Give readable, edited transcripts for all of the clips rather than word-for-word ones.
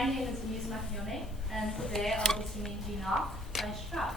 My name is Muse MC, and today I'll be singing Nacht by Strauss.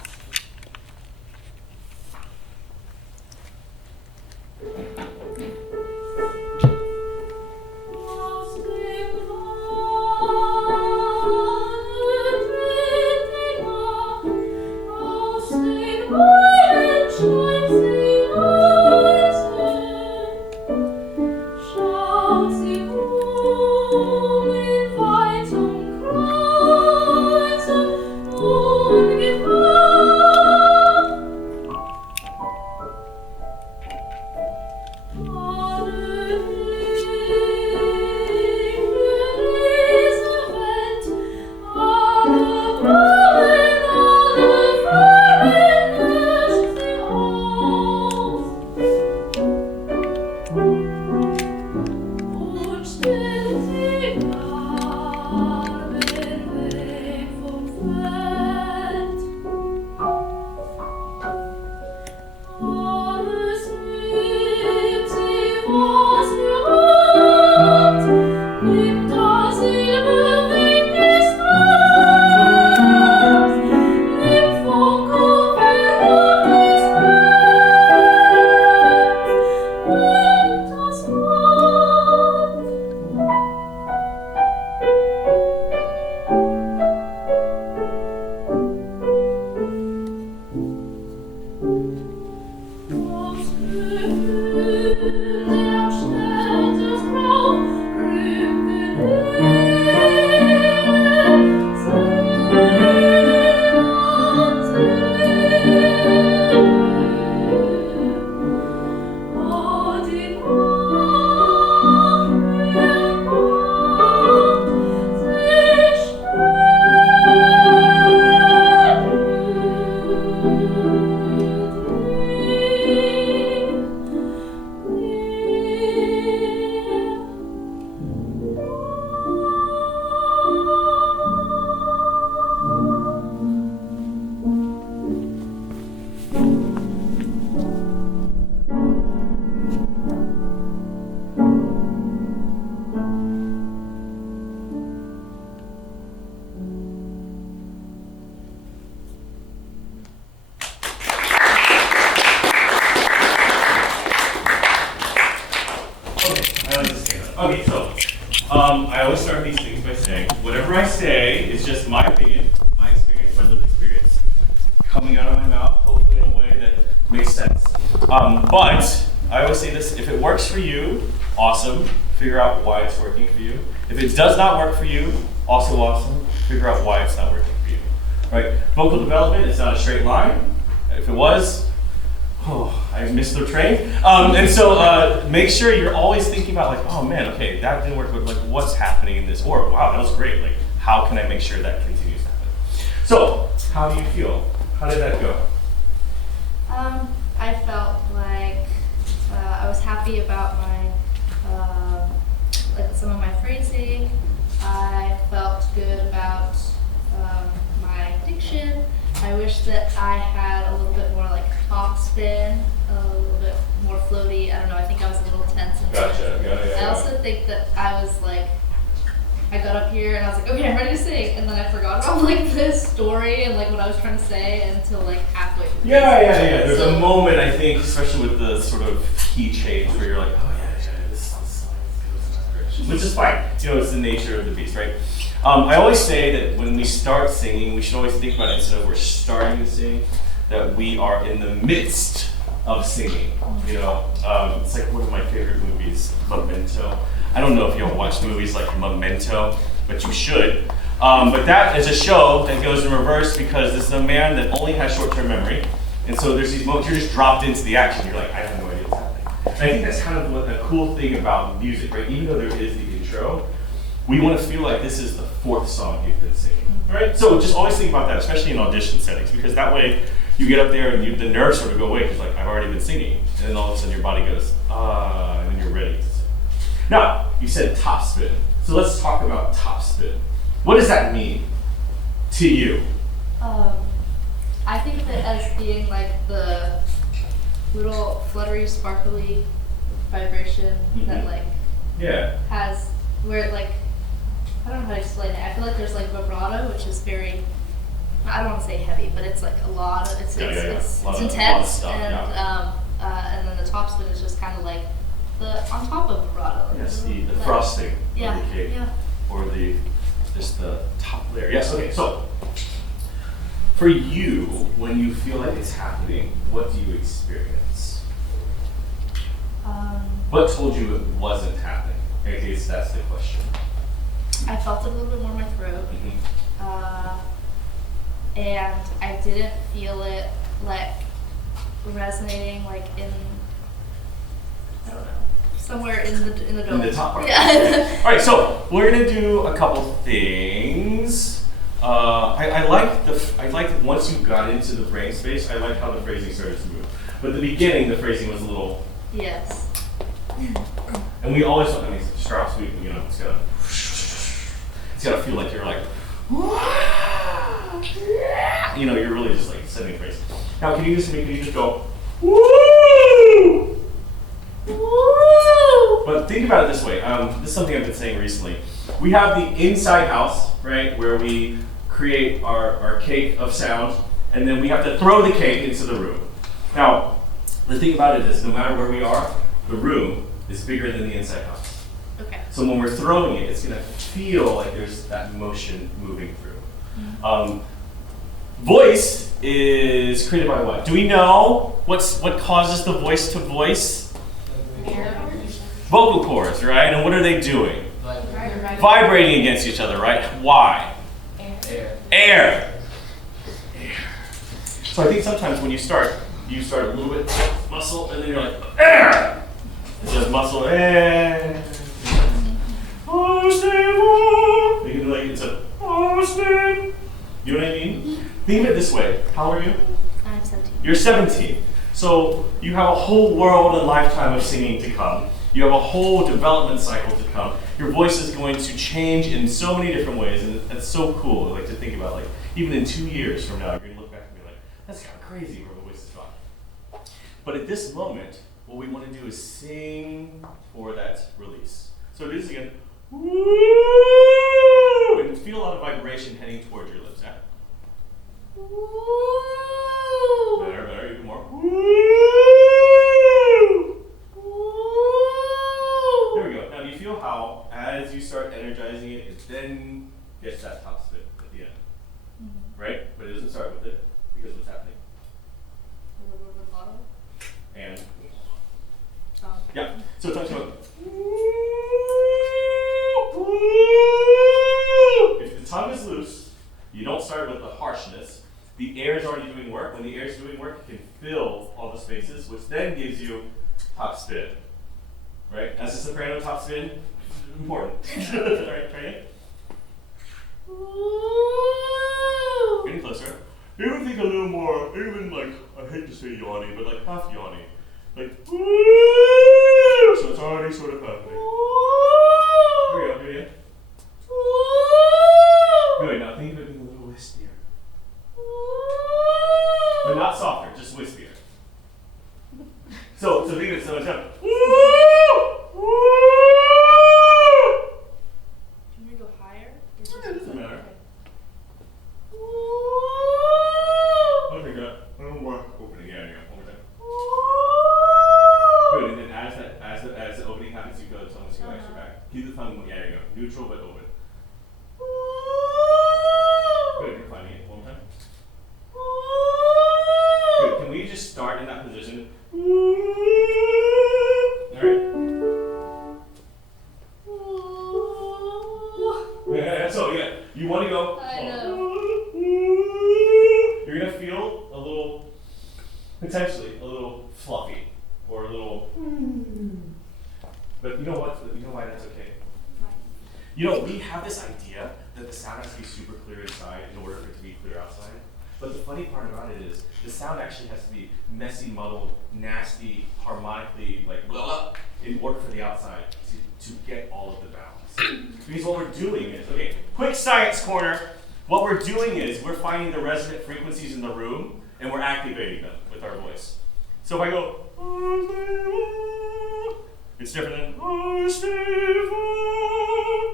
Okay, so I always start these things by saying, whatever I say is just my opinion, my experience, my lived experience, coming out of my mouth, hopefully in a way that makes sense. But I always say this, if it works for you, awesome, figure out why it's working for you. If it does not work for you, also awesome, figure out why it's not working for you. Right? Vocal development is not a straight line. If it was, I missed the train. And so make sure you're always thinking about like, oh man, okay, that didn't work, but like what's happening in this? Or wow, that was great. Like, how can I make sure that continues to happen? So, how do you feel? How did that go? I felt like I was happy about my like some of my phrasing. I felt good about my diction. I wish that I had a little bit more like top spin, a little bit more floaty. I don't know, I think I was a little tense and Gotcha. Yeah. I also think that I was like, I got up here and I was like, okay, I'm ready to sing. And then I forgot about like this story and like what I was trying to say until like halfway through. Yeah. There's a moment, I think, especially with the sort of key change where you're like, oh yeah, this song goes in that direction. Which is fine. You know, it's the nature of the beast, right? I always say that when we start singing, we should always think about it instead of we're starting to sing, that we are in the midst of singing. You know, it's like one of my favorite movies, Memento. I don't know if you all watch movies like Memento, but you should. But that is a show that goes in reverse because this is a man that only has short-term memory. And so there's these moments, you're just dropped into the action. You're like, I have no idea what's happening. And I think that's kind of what the cool thing about music, right? Even though there is the intro, we want to feel like this is the fourth song you've been singing, right? So just always think about that, especially in audition settings, because that way you get up there and the nerves sort of go away because like, I've already been singing. And then all of a sudden your body goes, and then you're ready to sing. Now, you said top spin. So let's talk about top spin. What does that mean to you? I think of it as being like the little fluttery, sparkly vibration that like Yeah. has where it like I don't know how to explain it. I feel like there's like vibrato, which is very, I don't want to say heavy, but it's like a lot of, it's intense, stuff, and then the top spin is just kind of like the on top of vibrato. Like yes, the frosting of the cake, or just the top layer. Yes. Okay. So for you, when you feel like it's happening, what do you experience? What told you it wasn't happening? In case that's the question. I felt it a little bit more in my throat, and I didn't feel it like resonating like in, I don't know, somewhere in the dome. In the top part. Yeah. All right, so we're gonna do a couple things. I like once you got into the brain space, I like how the phrasing started to move. But at the beginning, the phrasing was a little. Yes. And we always, I mean, Strauss, it's gotta feel like you're like, you're really just like sending phrase. Now, can you just go, woo! Woo! But think about it this way. This is something I've been saying recently. We have the inside house, right, where we create our cake of sound, and then we have to throw the cake into the room. Now, the thing about it is, no matter where we are, the room is bigger than the inside house. Okay. So when we're throwing it, it's going to feel like there's that motion moving through. Voice is created by what? Do we know what causes the voice to voice? Vocal cords, right? And what are they doing? Vibrating against each other, right? Why? Air. So I think sometimes when you start a little bit muscle, and then you're like, air! It says muscle, air. Like it's a, you know what I mean? Think of it this way. How old are you? I'm 17. You're 17. So you have a whole world and lifetime of singing to come. You have a whole development cycle to come. Your voice is going to change in so many different ways, and that's so cool. I like to think about, like, even in 2 years from now, you're going to look back and be like, that's kind of crazy where the voice has gone. But at this moment, what we want to do is sing for that release. So do this again. Woo! And feel a lot of vibration heading towards your lips. Yeah? Woo! Better, even more. Woo! Woo! There we go. Now, do you feel how, as you start energizing it, it then gets that top spin at the end? Right? But it doesn't start with it, because what's happening? A little bit of bottom. And yeah. So it talks about. If the tongue is loose, you don't start with the harshness. The air is already doing work. When the air is doing work, it can fill all the spaces, which then gives you top spin. Right? As a soprano, top spin, important. Alright, try it. Getting closer. Even think a little more, even like, I hate to say yawny, but like half yawny. Like, woo! So it's already sort of happening. Here we go, here. Good, now think of it being a little wispier. But not softer, just wispier. So think of it, so it's up. Can we go higher? It doesn't matter. I think that, a little more opening, yeah, one more time. Good, and then as the opening happens, you go, the tongue go extra back. Keep the tongue, yeah, there you go. Neutral but open. Good, you're finding it. One more time. Good, can we just start in that position? Alright. Yeah, so yeah, you want to go. I know. You're going to feel a little, potentially, a little fluffy. Or a little, but you know what? You know why that's okay? You know, we have this idea that the sound has to be super clear inside in order for it to be clear outside. But the funny part about it is, the sound actually has to be messy, muddled, nasty, harmonically, like, blah, blah, in order for the outside to get all of the balance. Because what we're doing is, okay, quick science corner. What we're doing is, we're finding the resonant frequencies in the room, and we're activating them with our voice. So if I go, it's different than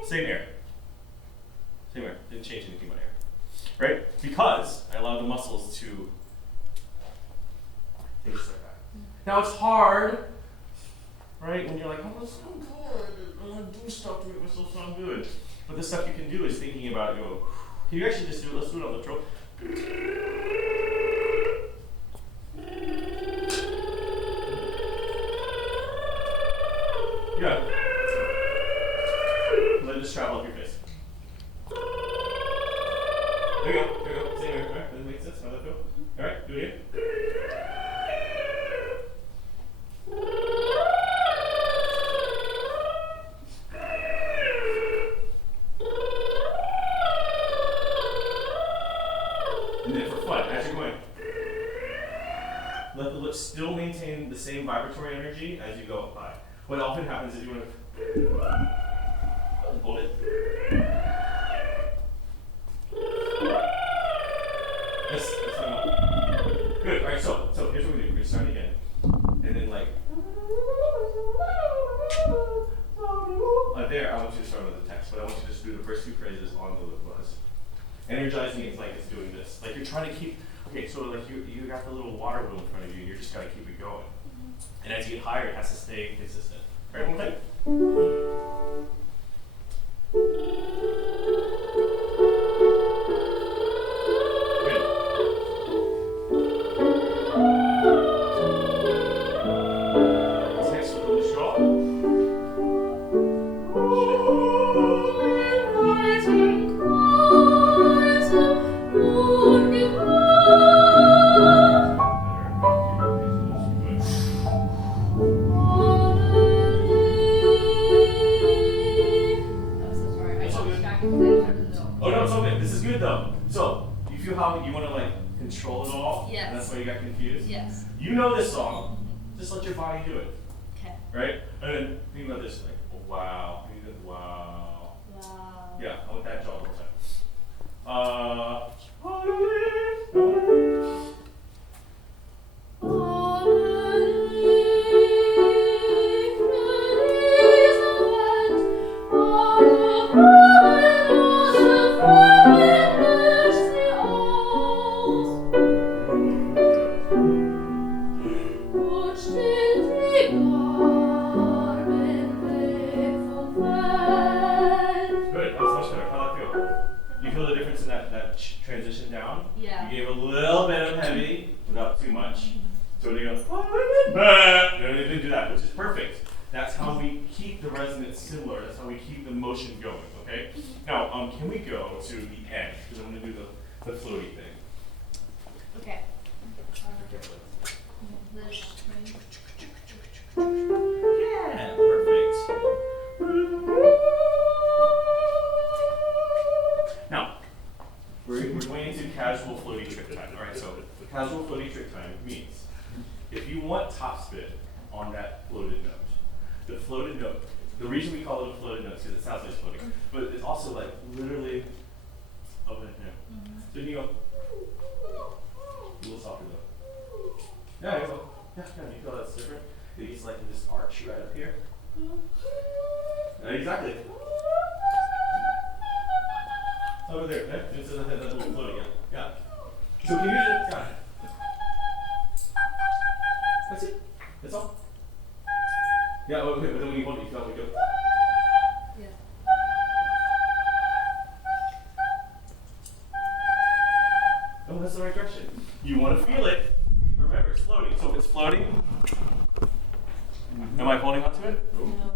same air. didn't change anything about air, right? Because I allow the muscles to take a step back. Now it's hard, right? When you're like, oh, this sounds good. I want to do stuff to make myself sound good. But the stuff you can do is thinking about, can you actually just do it? Let's do it on the throat. Yeah. Let it just travel up your face. There you go. There you go. Same here. All right. Does it make sense? How does that feel? All right. Do it again. And then for fun, as you're going, let the lips still maintain the same vibratory energy as you go up high. What often happens is you want to hold it. Yes, that's what I want. Good. All right. So here's what we do. We're gonna start again, and then like there, I want you to start with the text, but I want you to just do the first few phrases on the lip buzz. Energizing it like it's doing this. Like you're trying to keep. Okay, so like you got the little water wheel in front of you, and you're just gotta keep it going. And as you get higher, it has to stay consistent. Right, one more time. Good. What's next with the loose jaw? Oh no, it's okay. This is good though. So, you feel how you want to like control it all? Yes. And that's why you got confused? Yes. You know this song. Just let your body do it. Okay. Right? And then think about this, like, oh, wow. You did wow. Wow. Yeah, I want that jaw one more time. Good, that was much better. How'd that feel? You feel the difference in that transition down? Yeah. You gave a little bit of heavy without too much. So when you go, you didn't do that, which is perfect. That's how we keep the resonance similar. That's how we keep the motion going, okay? Now, can we go to the end? Because I'm going to do the floaty thing. Okay. Yeah, perfect. Now, we're going into casual floaty trick time. All right, so casual floaty trick time means if you want topspin on that floated note, the floated note, the reason we call it a floated note is because it sounds like it's floating, but it's also like literally up in here. So you go a little softer though. Yeah, you go. Yeah, you feel that's different. It's like this arch right up here. Exactly. Over there, okay? Just that little float again. Yeah. So can you use it? Got it. That's it. That's all. Yeah, okay, but then when you hold it, you feel like go. Yeah. Oh, that's the right direction. You want to feel it. Remember, it's floating. So if it's floating, am I holding onto it? No.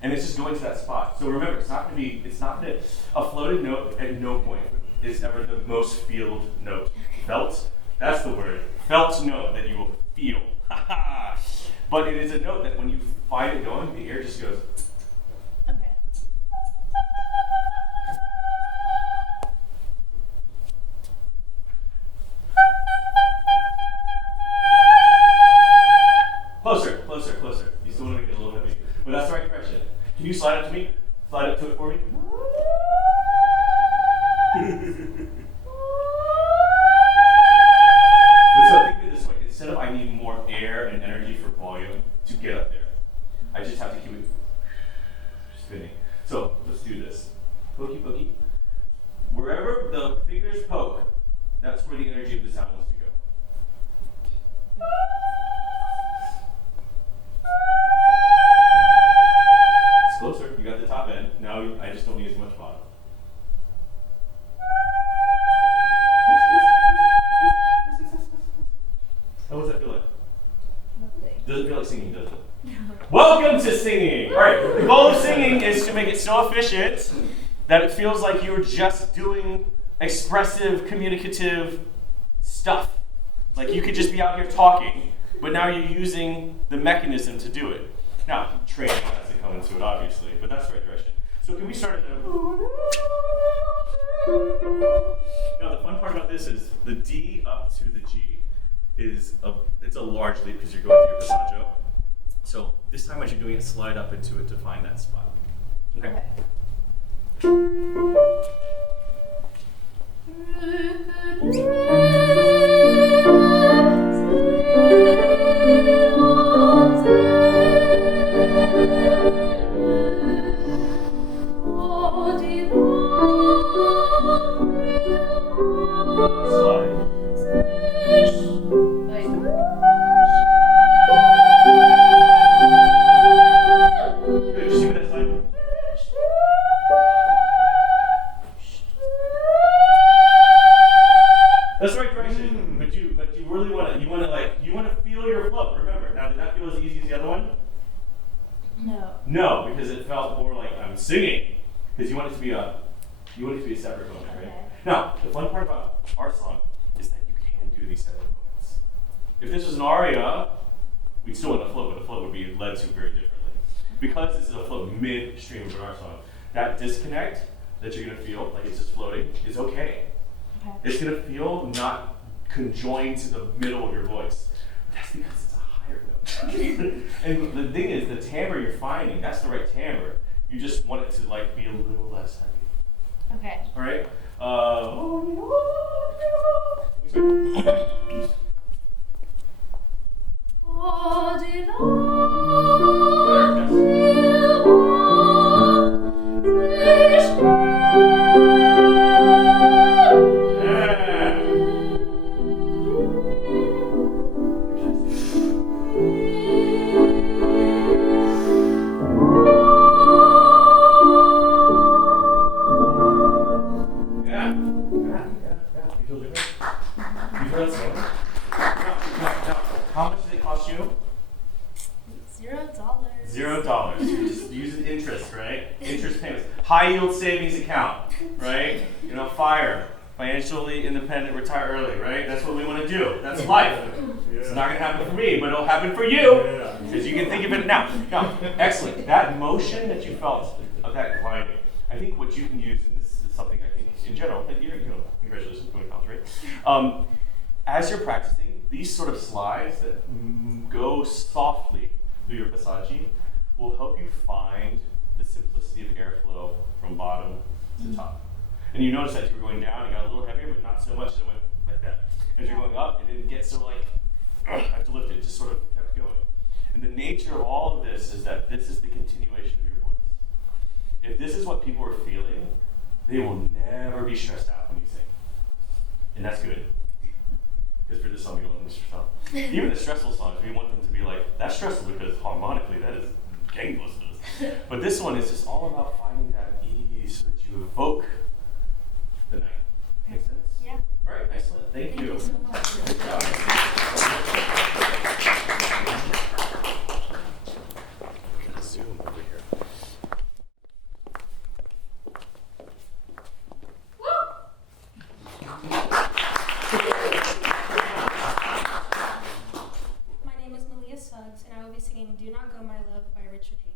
And it's just going to that spot. So remember, it's not going to, a floated note at no point is ever the most felt note. Felt? That's the word. Felt note that you will feel. But it is a note that when you find it going, the air just goes. Okay. Closer, closer, closer. You still want to make it a little heavy. But that's the right direction. Can you slide up to me? Slide up to it for me. So think of it this way. Instead of I need more air and energy for volume to get up there, I just have to keep it spinning. So let's do this. Pokey, pokey. then. Now I just don't need as much bottom. How does that feel like? Nothing. Doesn't feel like singing, does it? Welcome to singing! Alright, the goal of singing is to make it so efficient that it feels like you're just doing expressive, communicative stuff. Like you could just be out here talking, but now you're using the mechanism to do it. Now, training has to come into it, obviously, but that's the right direction. So can we start at Now, the fun part about this is the D up to the G it's a large leap because you're going through your passaggio. So this time as you're doing it, slide up into it to find that spot. Okay. That's the right direction, but you really want to feel your flow. Remember, now did that feel as easy as the other one? No. No, because it felt more like I'm singing. Because you want it to be a separate moment, right? Okay. Now, the fun part about our song is that you can do these separate moments. If this was an aria, we'd still want a float, but the float would be led to very differently. Because this is a float midstream of our song, that disconnect that you're gonna feel like it's just floating is okay. It's going to feel not conjoined to the middle of your voice. That's because it's a higher note. And the thing is, the timbre you're finding, that's the right timbre. You just want it to like be a little less heavy. Okay. All right? How much did it cost you? $0. $0. You're just using interest, right? Interest payments. High yield savings account, right? You know, FIRE, financially independent, retire early, right? That's what we want to do. That's life. It's not going to happen for me, but it'll happen for you. Because you can think of it now. Now, excellent. That motion that you felt of that gliding, I think what you can use in this is something I think in general, like congratulations, going to college, right? As you're practicing, these sort of slides that go softly through your passaggio will help you find the simplicity of airflow from bottom to top. And you notice that as you were going down, it got a little heavier, but not so much that it went like that. As you're going up, it didn't get so like, I have to lift it, it just sort of kept going. And the nature of all of this is that this is the continuation of your voice. If this is what people are feeling, they will never be stressed out when you sing. And that's good. Because for this song, we don't want them to stress out. Even the stressful songs, we want them to be like, that's stressful because harmonically, that is gangbusters. But this one is just all about finding that ease so that you evoke the night. Make sense? Yeah. All right, excellent. Thank you. Thank you so much. Good job. We're gonna zoom over here. My name is Liliia Oliinyk, and I will be singing Do Not Go My Love by Richard Hageman.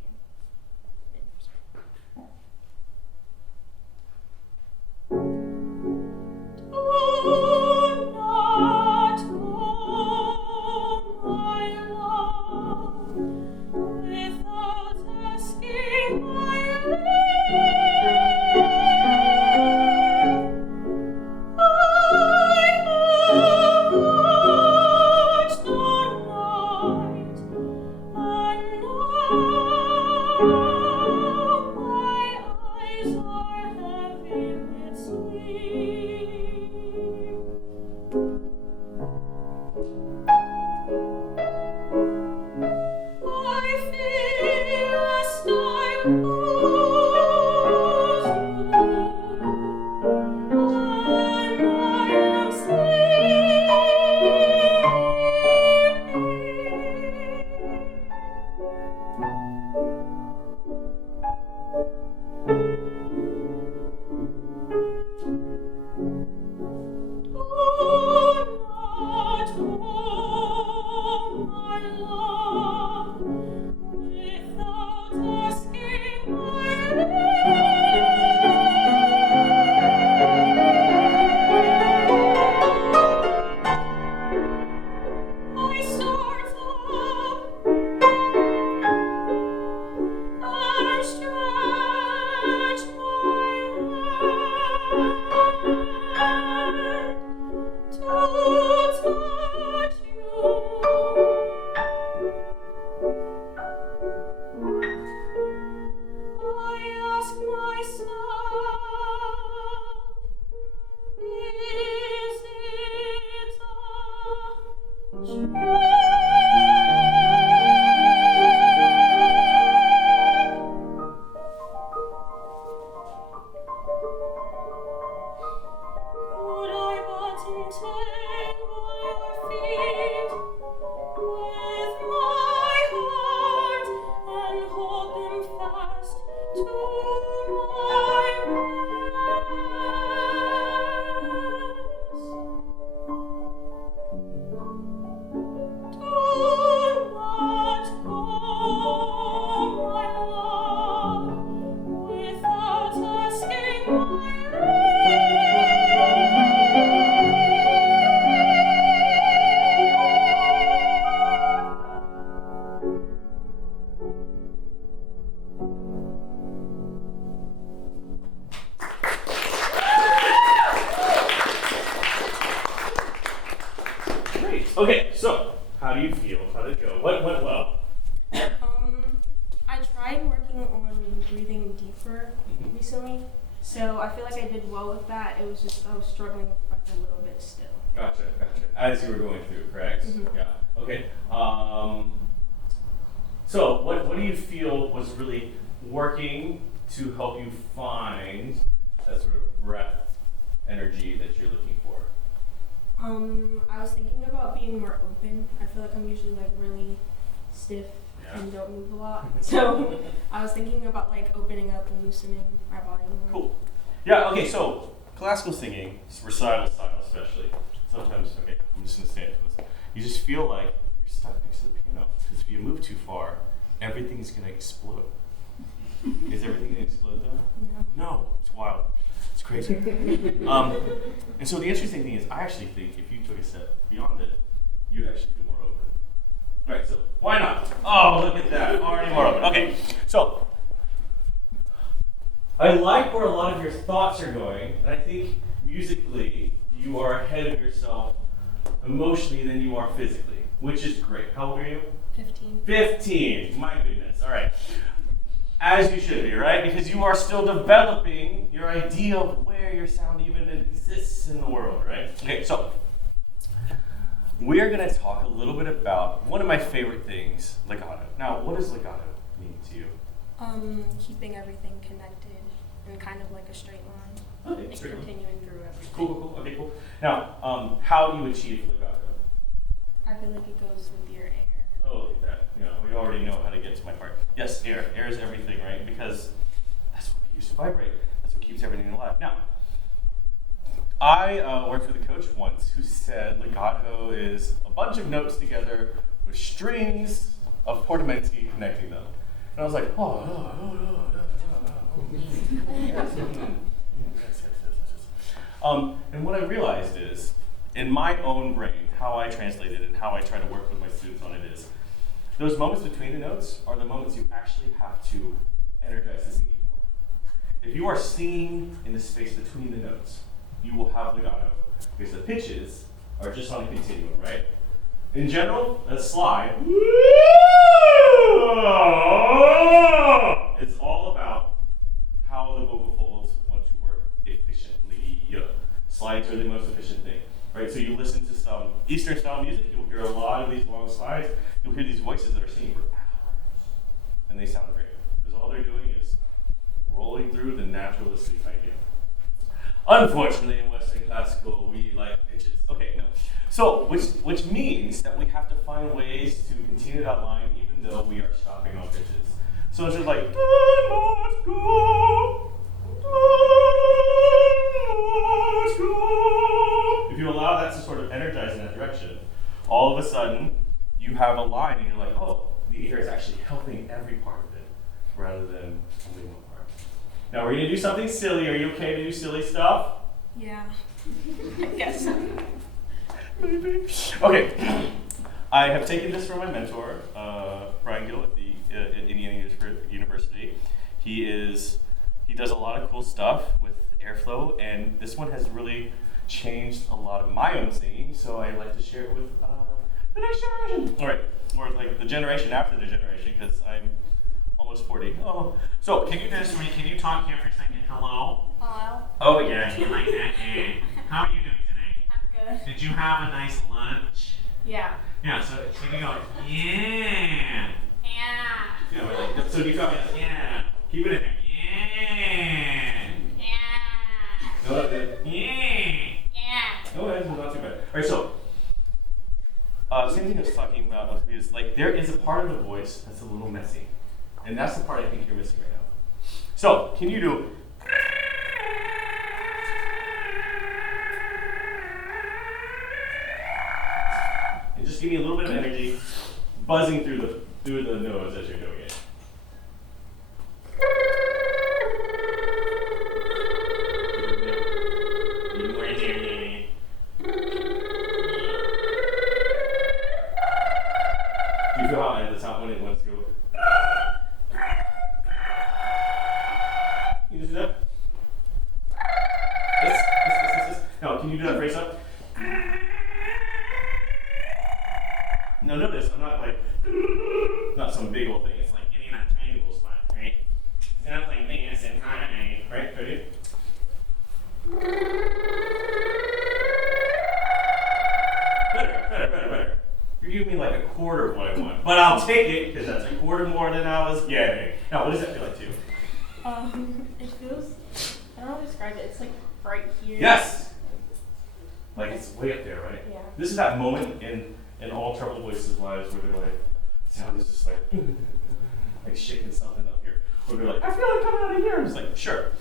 Okay, so how do you feel? How did it go? What went well? I tried working on breathing deeper recently, so I feel like I did well with that. It was just I was struggling with breath a little bit still. Gotcha. As you were going through, correct? Yeah. Okay. So what do you feel was really working to help you find that sort of breath energy that you're looking for? I was thinking about being more open. I feel like I'm usually like really stiff and don't move a lot. So I was thinking about like opening up and loosening my body more. Cool. Yeah, okay, so classical singing, recital style especially, sometimes, okay, I'm just gonna stand close. You just feel like you're stuck next to the piano, because if you move too far, everything is gonna explode. Is everything gonna explode though? No, it's wild. It's crazy. And so the interesting thing is, I actually think if you took a step beyond it, you'd actually feel more open. Right, so why not? Oh, look at that, already more open. Okay, so I like where a lot of your thoughts are going, and I think musically you are ahead of yourself emotionally than you are physically, which is great. How old are you? 15. 15, my goodness, all right. As you should be, right? Because you are still developing your idea of where your sound even exists in the world, right? Okay, so we're going to talk a little bit about one of my favorite things, legato. Now, what does legato mean to you? Keeping everything connected in kind of like a straight line. Okay, Like straight line. continuing through everything. Cool. Okay, cool. Now, how do you achieve legato? I feel like it goes with your air. Oh, look at that. You know, we already know how to get to my part. Yes, air. Air is everything, right? Because that's what we use to vibrate. That's what keeps everything alive. Now, I worked with a coach once who said legato is a bunch of notes together with strings of portamenti connecting them. And I was like, yes. And what I realized is, in my own brain, how I translate it and how I try to work with my students on it is, those moments between the notes are the moments you actually have to energize the singing more. If you are singing in the space between the notes, you will have legato, because the pitches are just on a continuum, right? In general, a slide, it's all about how the vocal folds want to work efficiently. Slides are the most efficient thing, right? So you listen to some Eastern style music, you'll hear a lot of these long slides, you'll hear these voices that are singing for hours, and they sound great, because all they're doing is rolling through the naturalistic idea. Unfortunately, in Western classical, we like pitches. Okay, no. So, which means that we have to find ways to continue that line even though we are stopping on pitches. So it's just like, do not go, do not go. If you allow that to sort of energize in that direction, all of a sudden, you have a line and you're like, oh, the ear is actually helping every part of it rather than only one part. Now we're going to do something silly. Are you okay to do silly stuff? Yeah. I guess. Okay. I have taken this from my mentor, Brian Gill at the Indiana University. He does a lot of cool stuff with airflow, and this one has really changed a lot of my own singing, so I like to share it with the next generation. All right, or like the generation after the generation, because I'm almost 40. Oh, so can you do this for me? Can you talk here for a second? Hello? Hello. Oh yeah, you like that? Hey. How are you doing today? I'm good. Did you have a nice lunch? Yeah. Yeah, so can you go, yeah. Yeah, we're like, so do you copy that? Yeah. Keep it in there. Yeah. No, yeah. No, that's not too bad. All right, so same thing I was talking about is like there is a part of the voice that's a little messy, and that's the part I think you're missing right now. So can you do? And just give me a little bit of energy, buzzing through the nose as you're doing it. Do you feel how at the top when it wants to go? Can you do that? This. Now, can you do that phrase up? I'll take it, because that's a quarter more than I was getting. Now, what does that feel like to you? It feels, I don't know how to describe it. It's like right here. Yes! Like it's way up there, right? Yeah. This is that moment in all troubled voices' lives where they're like, sound is just like, like shaking something up here. Or they're like, I feel it coming out of here. And it's like, sure.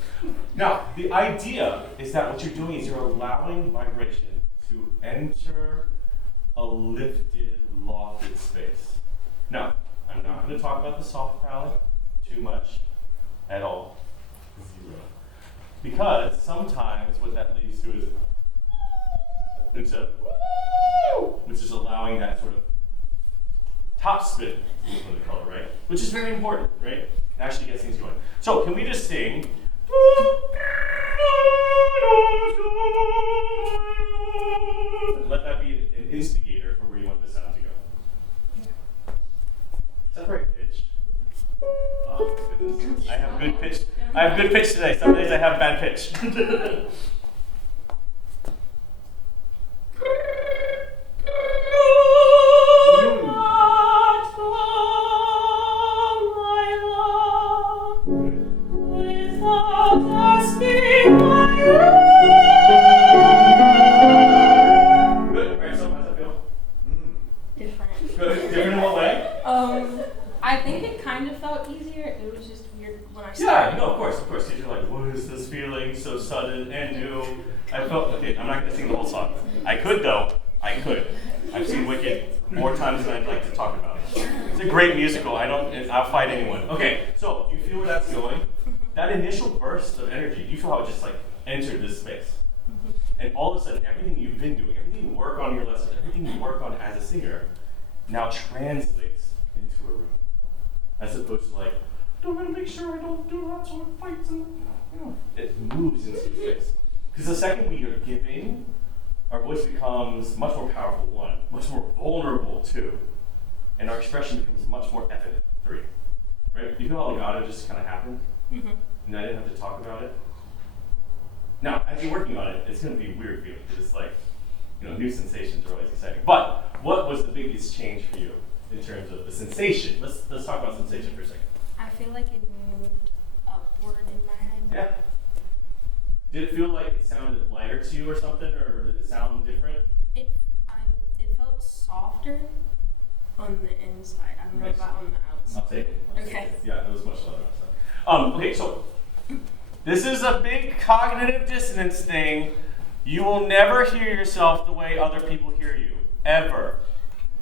Now, the idea is that what you're doing is you're allowing vibration to enter a lifted, lofted space. Now, I'm not going to talk about the soft palate too much at all. Zero. Because sometimes what that leads to is into, which is allowing that sort of top spin, is what they call it, right? Which is very important, right? It actually gets things going. So can we just sing? Let that be an instigator for where you want the sound to go. Is that the right pitch? Oh goodness. I have good pitch. I have good pitch today. Some days I have bad pitch. I think it kind of felt easier. It was just weird when I started. Yeah, no, of course. Because you're like, what is this feeling so sudden and new? I felt, okay, I'm not going to sing the whole song. I could, though. I could. I've seen Wicked more times than I'd like to talk about it. It's a great musical. I'll fight anyone. Okay, so you feel where that's going? That initial burst of energy, you feel how it just like entered this space. And all of a sudden, everything you've been doing, everything you work on in your lesson, everything you work on as a singer, now translates into a room. As opposed to like, I'm gonna make sure I don't do lots of fights and it moves into space. Because the second we are giving, our voice becomes much more powerful, one, much more vulnerable, two, and our expression becomes much more evident, three. Right? You feel how legato just kind of happened? And I didn't have to talk about it? Now, as you're working on it, it's going to be a weird feeling, because it's like, new sensations are always exciting. But what was the biggest change for you in terms of the sensation? Let's talk about sensation for a second. I feel like it moved upward in my head. Yeah. Did it feel like it sounded lighter to you or something, or did it sound different? It felt softer on the inside. I don't know about on the outside. I'll take it. Okay. Yeah, it was much louder outside. Okay, so this is a big cognitive dissonance thing. You will never hear yourself the way other people hear you. Ever.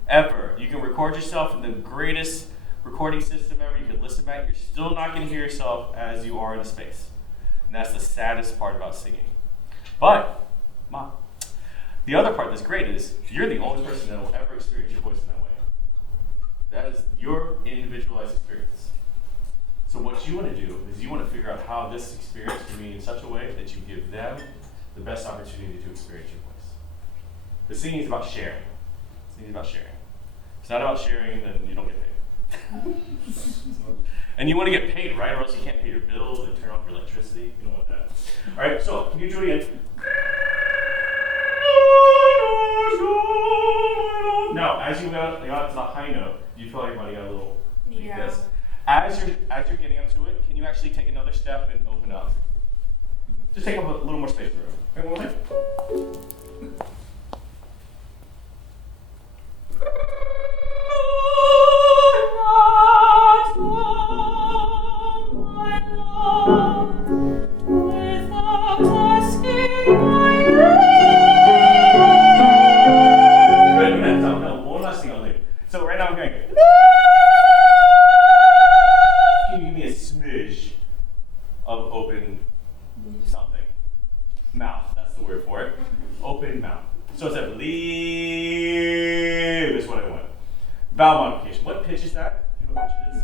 Ever. You can record yourself in the greatest recording system ever. You can listen back. You're still not going to hear yourself as you are in a space. And that's the saddest part about singing. But, the other part that's great is you're the only person that will ever experience your voice in that way. That is your individualized experience. So what you want to do is you want to figure out how this experience can be in such a way that you give them the best opportunity to experience your voice. The singing is about sharing. Singing is about sharing. If it's not about sharing, then you don't get paid. And you want to get paid, right? Or else you can't pay your bills and turn off your electricity. You don't want that. All right, so can you join in? Now, as you got to the high note, you feel like your body got a little like this. As you're getting up to it, can you actually take another step and open up? Just take up a little more space in the room. Okay, one more time. So right now I'm going, can you give me a smidge of open something? Mouth, that's the word for it. Open mouth. So it's a leave is what I want. Vowel modification. What pitch is that? You know what pitch it is?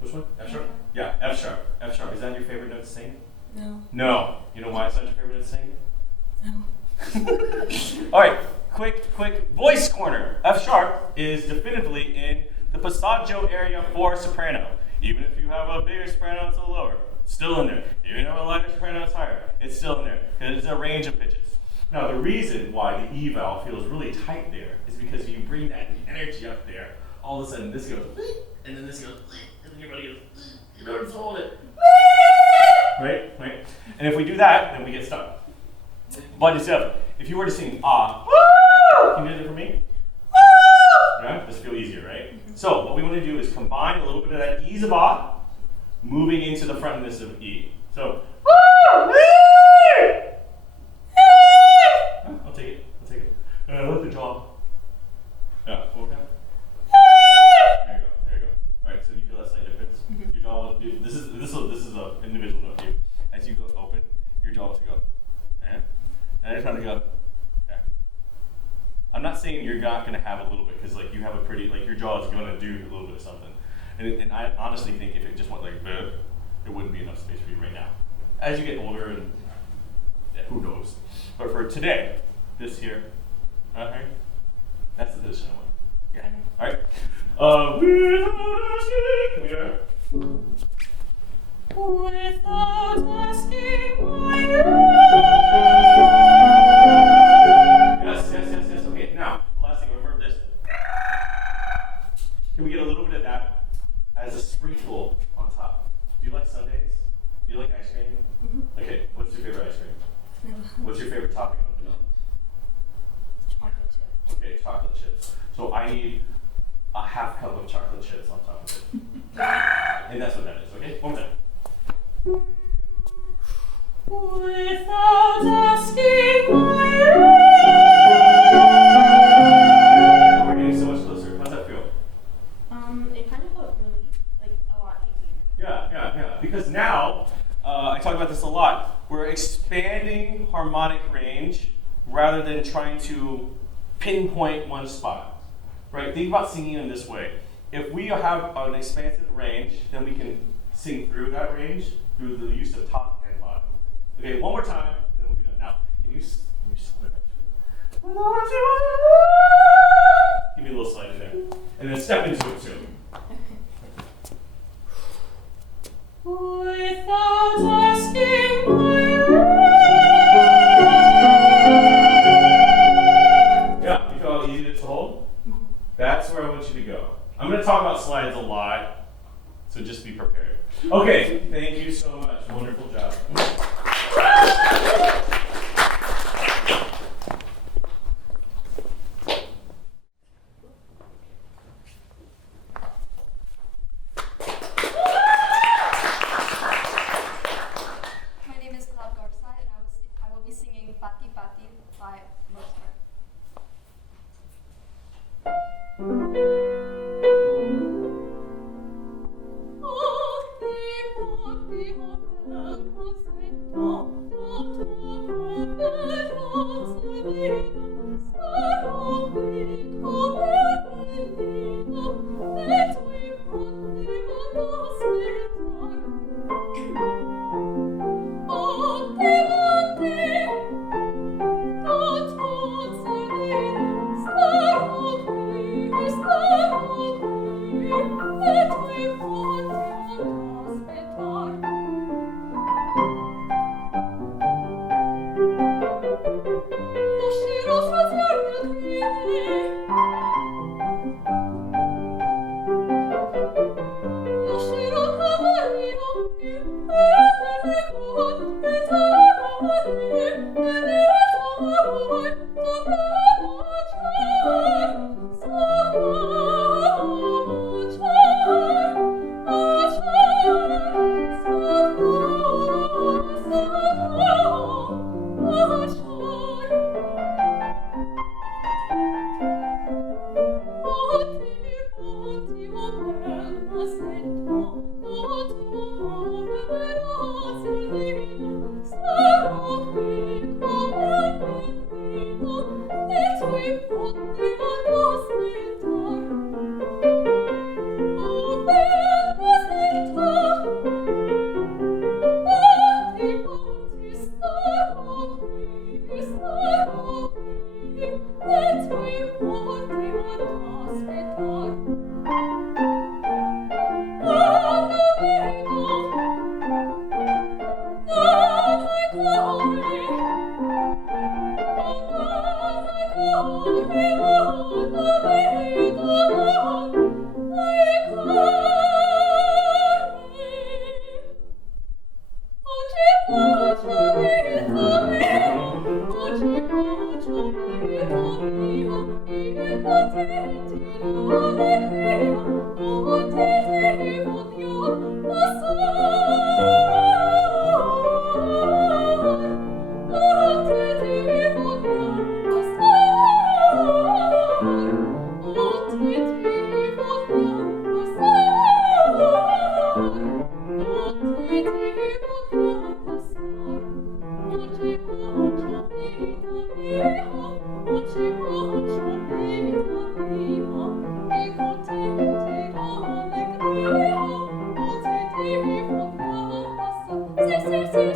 Which one? F sharp? Yeah, F sharp. F sharp. Is that your favorite note to sing? No. No. You know why it's not your favorite note to sing? No. All right. Quick voice corner. F sharp is definitively in the passaggio area for soprano. Even if you have a bigger soprano, it's a lower. Still in there. Even if you have a lighter soprano, it's higher. It's still in there. Because it's a range of pitches. Now, the reason why the E vowel feels really tight there is because you bring that energy up there, all of a sudden this goes, and then this goes, and then your body goes, you better just hold it. Right? And if we do that, then we get stuck. But if you were to sing ah, can you do that for me? Yeah, this feel easier, right? So what we want to do is combine a little bit of that ease of ah, moving into the frontness of E. So, I'll take it. And I lift the jaw. Yeah, one more time. There you go. All right, so you feel that slight difference. Your jaw will do. This is an individual note too. As you go open, your jaw will go. And I'm trying to go. Yeah. I'm not saying you're not going to have a little bit, because like you have a pretty, like your jaw is going to do a little bit of something. And I honestly think if it just went like that, it wouldn't be enough space for you right now. As you get older, and yeah, who knows? But for today, this here, right? That's the position I want. Yeah. All right. Without asking why. Yes. Okay. Now, last thing. Remember this. Can we get a little bit of that as a sprinkle on top? Do you like sundaes? Do you like ice cream? Mm-hmm. Okay. What's your favorite ice cream? What's your favorite topping on vanilla? Chocolate chip. Okay, chocolate chips. So I need a half cup of chocolate chips on top of it. And that's what that is, okay? One more time. Without asking why. We're getting so much closer. How's that feel? It kind of felt really, like, a lot easier. Yeah. Because now, I talk about this a lot, we're expanding harmonic range rather than trying to pinpoint one spot, right? Think about singing in this way. If we have an expansive range, then we can sing through that range through the use of top and bottom. Okay, one more time, and then we'll be done. Now, can you slow it up? Give me a little slide in there. And then step into it too. Without asking why. Yeah, you feel how easy it is to hold? That's where I want you to go. I'm going to talk about slides a lot, so just be prepared. Okay, thank you so much. Wonderful job. Batti by Mozart.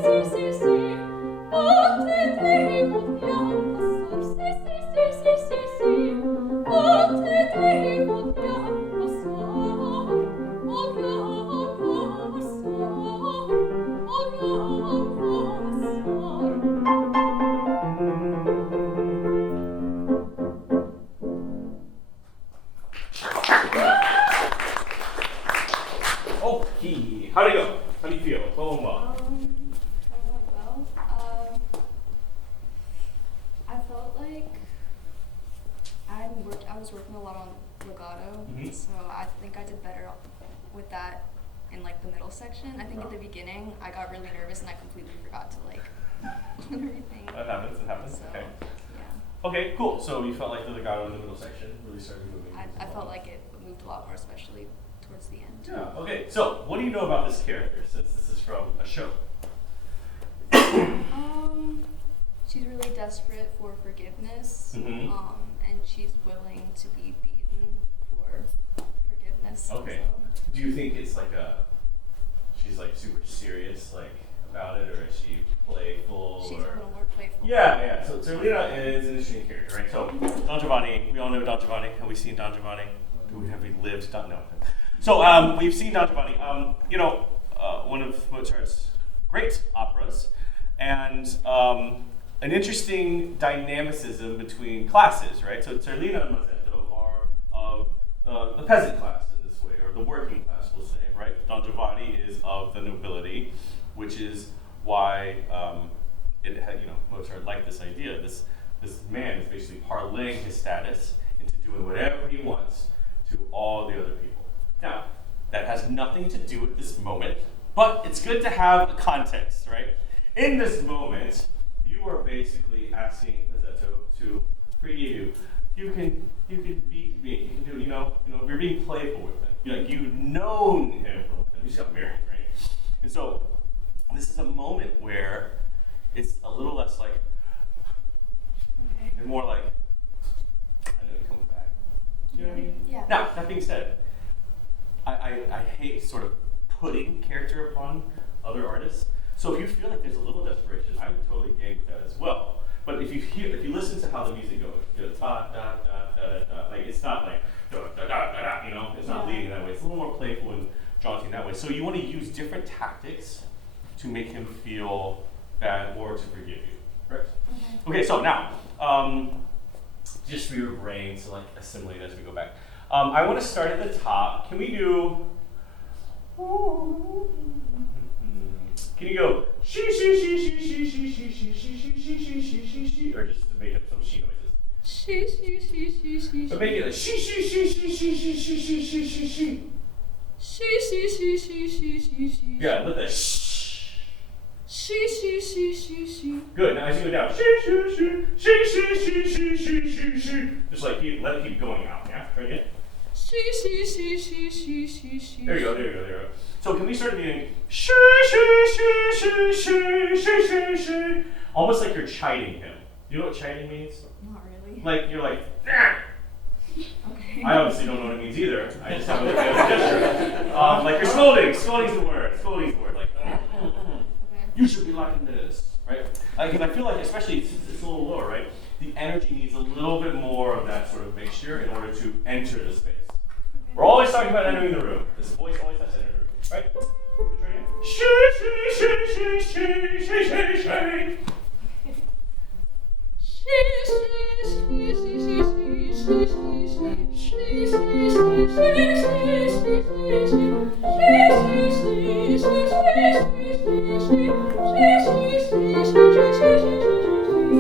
Okay, how'd it go? How do you feel? Well. I felt like I was working a lot on legato, so I think I did better with that in like the middle section. I think at the beginning I got really nervous and I completely forgot to like everything. That happens, So, okay. yeah. Okay, cool. So you felt like the legato in the middle section really started moving. I felt like it moved a lot more, especially towards the end. Yeah, okay. So what do you know about this character since this is from a show? She's really desperate for forgiveness, Mhm. and she's willing to be beaten for forgiveness. Okay. So. Do you think it's like she's like super serious like about it, or is she playful? She's or? a little more playful. Yeah. So Liliia is an interesting character, right? So Don Giovanni, we all know Don Giovanni. Have we seen Don Giovanni? Have we lived? No. So we've seen Don Giovanni. One of Mozart's great operas, and an interesting dynamicism between classes, right? So Liliia and Mozart are of the peasant class in this way, or the working class, we'll say, right? Don Giovanni is of the nobility, which is why Mozart liked this idea. This man is basically parlaying his status into doing whatever he wants to all the other people. Now, that has nothing to do with this moment, but it's good to have a context, right? In this moment, you are basically asking Mazzetto to forgive you. You can beat me. You can do, you're being playful with him. You've known him from you just got married, right? And so this is a moment where it's a little less like, and more like, I know you're coming back. You know what I mean? Yeah. Now, that being said, I hate sort of putting character upon other artists. So if you feel like there's a little desperation, I would totally game with that as well. But if you listen to how the music goes, da da da da da, like it's not like da da da da, it's not leading that way. It's a little more playful and jaunty that way. So you want to use different tactics to make him feel bad or to forgive you, right? Okay, so now, just for your brain to like assimilate as we go back. I want to start at the top. Can we do? Can you go she, or just to make up some she noises? She. But make it like she. Yeah, let that shh. Good. Now as you go down, she. Just like let it keep going out. Yeah. Try again. There you go. So can we start doing she, almost like you're chiding him. You know what chiding means? Not really. Like you're like, nah. Okay. I obviously don't know what it means either. I just have a gesture. Like you're scolding. Scolding's the word. Like, you should be liking this, right? Because I feel like, especially it's a little lower, right? The energy needs a little bit more of that sort of mixture in order to enter the space. We're always talking about entering the room. This voice always has to enter the room, right? Try again.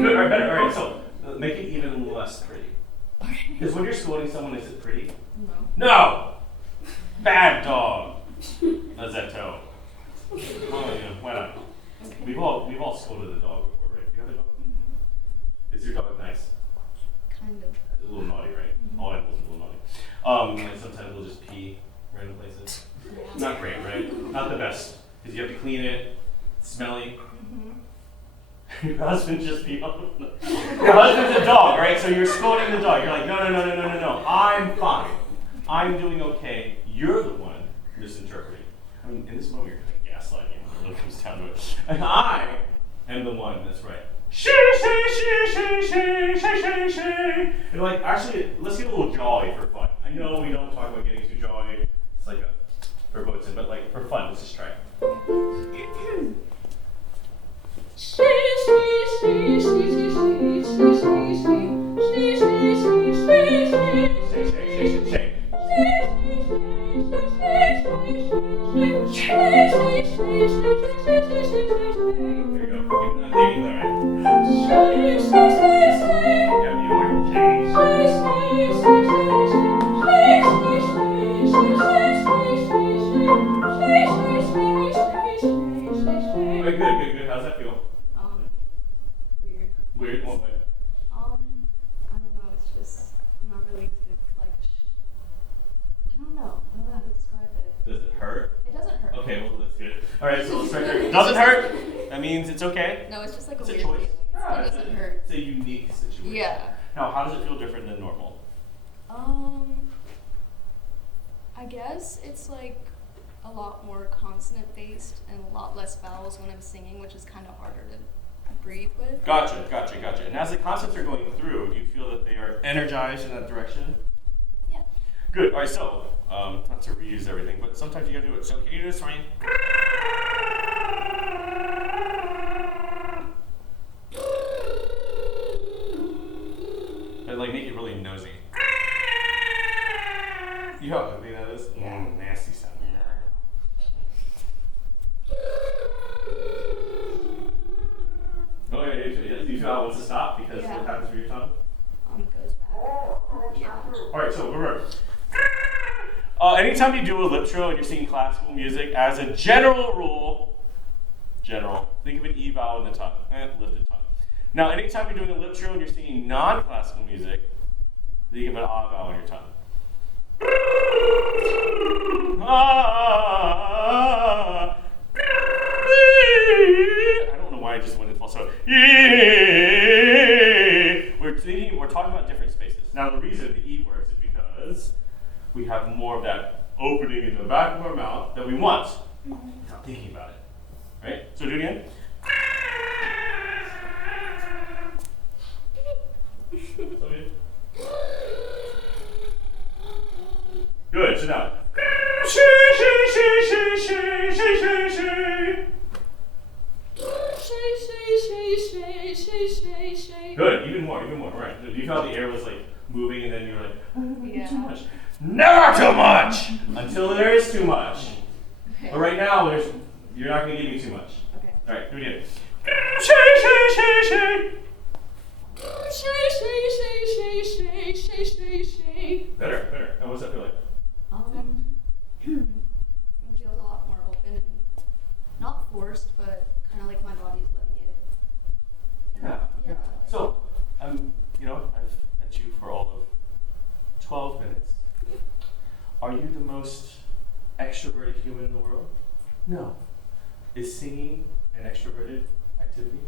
Good, all right, so make it even less pretty. Because when you're scolding someone, is it pretty? No! Bad dog! Mazzetto. Oh, yeah, why not? We've all scolded a dog before, right? You have a dog? Mm-hmm. Is your dog nice? Kind of. It's a little naughty, right? Mm-hmm. All animals are a little naughty. And sometimes they'll just pee random places. Yeah. Not great, right? Not the best. Because you have to clean it, it's smelly. Mm-hmm. Your husband just peed on Your husband's a dog, right? So you're scolding the dog. You're like, no. I'm fine. I'm doing okay. You're the one misinterpreting. I mean, in this moment, you're kind of gaslighting him. really comes down to it. And I am the one that's right. And like, actually, let's get a little jolly for fun. I know we don't talk about getting too jolly. It's like a verboten, but like for fun, let's just try it. Good. How's that feel? Weird. Weird, what way? I don't know, it's just, I'm not really, like, I don't know how to describe it. Does it hurt? It doesn't hurt. Okay, well, that's good. Alright, so let's start there. Doesn't hurt? That means it's okay? No, it's just like It's a a weird choice. feeling. It doesn't hurt. It's a unique situation. Yeah. Now, how does it feel different than normal? I guess it's like a lot more consonant based and a lot less vowels when I'm singing, which is kind of harder to breathe with. Gotcha. And as the consonants are going through, do you feel that they are energized in that direction? Yeah. Good. All right. So, not to reuse everything, but sometimes you gotta do it. So, can you do this for me? And like make it really nosy. You know how ugly that is? Yeah. Nasty sound. Oh yeah. Do you feel how it wants to stop because Yeah. what happens for your tongue? It goes back. Yeah. All right, so remember, anytime you do a lip trill and you're singing classical music, as a general rule, think of an E vowel in the tongue, lifted tongue. Now, anytime you're doing a lip trill and you're singing non-classical music, think of an A vowel in your tongue. I don't know why I just went in falsetto. We're talking about different spaces. Now, the reason the E works is because we have more of that opening in the back of our mouth that we want without thinking about it. Right? So do it again. Good. So now. Good. Even more. Right. Do you feel how the air was like moving and then you're like, Yeah. too much? Never too much! Until there is too much. Okay. But right now, you're not going to give me too much. Okay. All right, do it again. Better. Now, what's that feel like? It feels a lot more open and not forced, but kind of like my body's letting it. Yeah. So, I've met you for all of 12 minutes. Are you the most extroverted human in the world? No. Is singing an extroverted activity?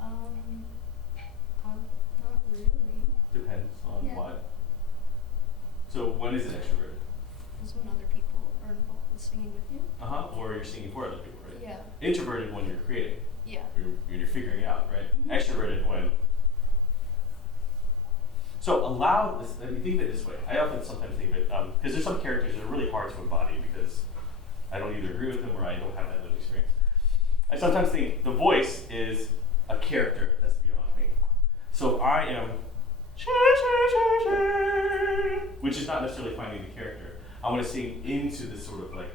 Not really. Depends on Yeah. what. So when is it extroverted? Is when other people are involved with singing with you. Or you're singing for other people, right? Yeah. Introverted when you're creating. Yeah. You're figuring it out, right? Mhm. Extroverted when. So allow this. I mean, think of it this way. I often sometimes think of it because there's some characters that are really hard to embody because I don't either agree with them or I don't have that lived experience. I sometimes think the voice is a character that's beyond me. So I am, which is not necessarily finding the character. I want to sing into this sort of like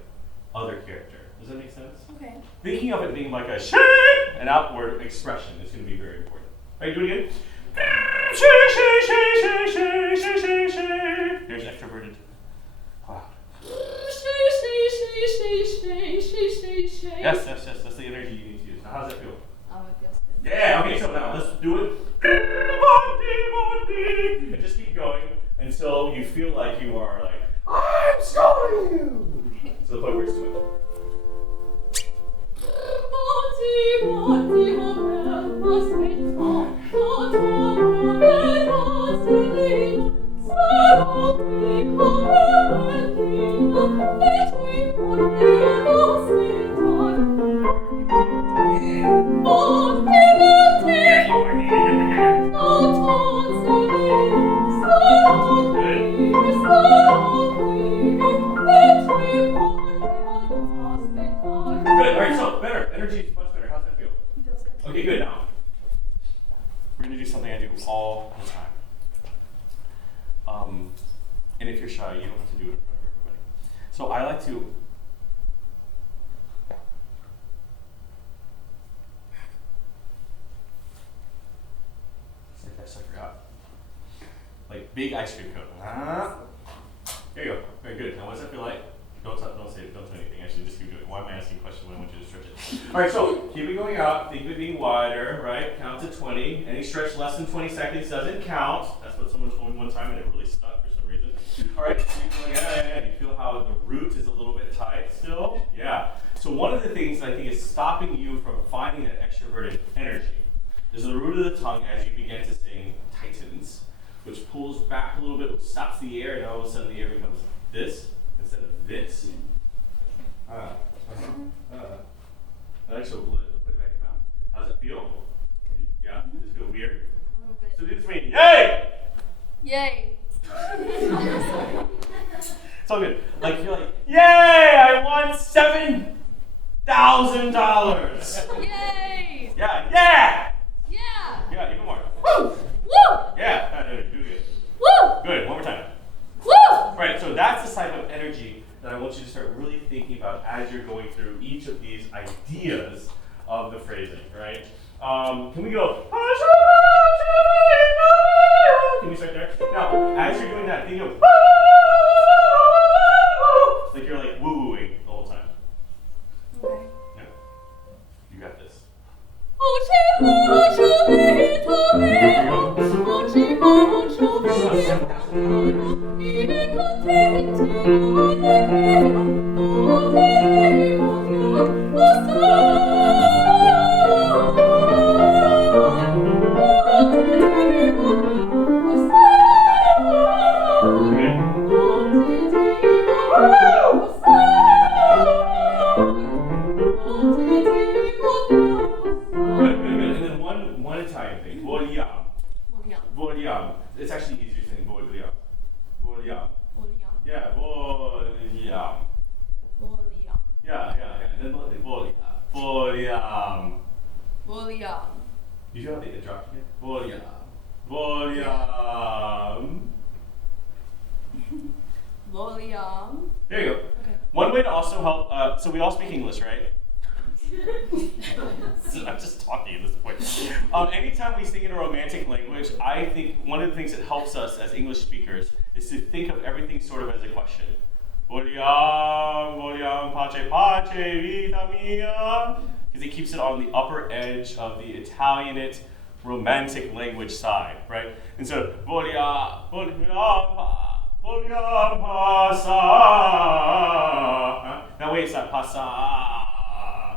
other character. Does that make sense? Okay. Thinking of it being like an outward expression is going to be very important. Right, do it again. There's extroverted cloud. Yes, that's the energy you need to use. Now, how does that feel? It feels good. Yeah, okay, so now let's do it. And just keep going until you feel like you are like, I'm scoring you! So the point where it's doing it. Okay, good. Now, we're going to do something I do all the time. And if you're shy, you don't have to do it in front of everybody. So I like to I forgot. Like big ice cream cone. There you go. Very good. Now what does that feel like? Don't say it. Don't do anything. Actually, just keep doing it. Why am I asking questions when I want you to stretch it? All right, so keep it going up. Think of it being wider, right? Count to 20. Any stretch less than 20 seconds doesn't count. That's what someone told me one time, and it really stuck for some reason. All right, keep going. Yeah. You feel how the root is a little bit tight still? Yeah. So one of the things I think is stopping you from finding that extroverted energy is the root of the tongue as you begin to sing tightens, which pulls back a little bit, which stops the air, and all of a sudden the air becomes this instead of this. Actually, put it back in your mouth. How does it feel? Yeah? Does it feel weird? A little bit. So do this with me. Yay! Yay! It's all good. Like you're like, yay! I won $7,000. Yay! Yeah! Yeah! Yeah, even more. Woo! Woo! Yeah, do it. Woo! Good, one more time. Woo! Right, so that's the type of energy that I want you to start really thinking about as you're going through each of these ideas of the phrasing, right? Can we go? Can we start there? Now, as you're doing that, think of like you're like woo-wooing the whole time. Okay. Yeah. You got this. Good. And then one Italian thing. Vogliamo. Vogliamo. It's actually easier saying vogliamo. Vogliamo. Yeah, vogliamo. Yeah. And then vogliamo. You feel like it dropped again? Vogliamo. There you go. Okay. One way to also help, so we all speak English, right? I'm just talking at this point. Anytime we sing in a romantic language, I think one of the things that helps us as English speakers is to think of everything sort of as a question. Vogliamo, pace, vita mia. Because it keeps it on the upper edge of the Italianate romantic language side, right? And so, vogliamo passa. That way it's not passa.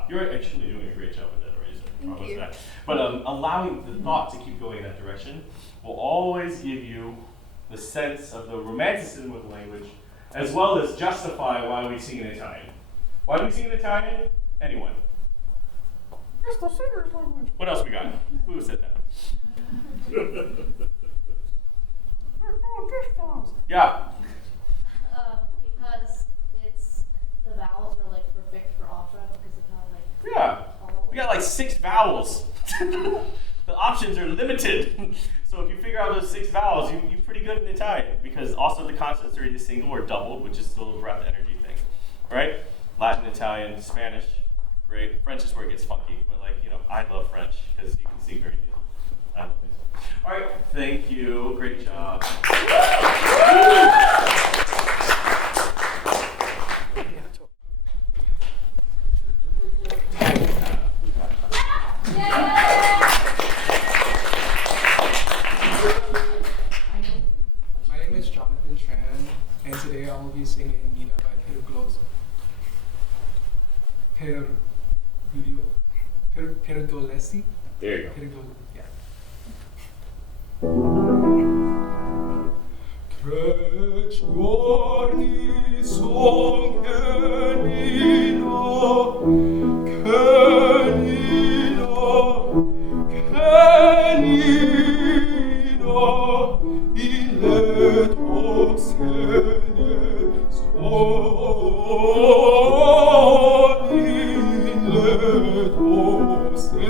You're actually doing a great job with that already, so I promise that. But allowing the thought to keep going in that direction will always give you the sense of the romanticism of the language, as well as justify why we sing in Italian. Why do we sing in Italian? Anyone? It's the singer's language. What else we got? Who said that? Yeah. Because the vowels are like perfect for opera because of how like. Yeah. We got like 6 vowels. The options are limited. So if you figure out those 6 vowels, you're pretty good in Italian, because also the consonants are either single or doubled, which is still a breath energy thing, right? Latin, Italian, Spanish, great. French is where it gets funky, but I love French because you can sing very easily. I love it. All right, thank you. Great job. My name is Johnathan Chiang, and today I will be singing Nina by Pergolesi. There you go. Yeah. Tre giorni son che Nino, in letto se ne sto, in letto se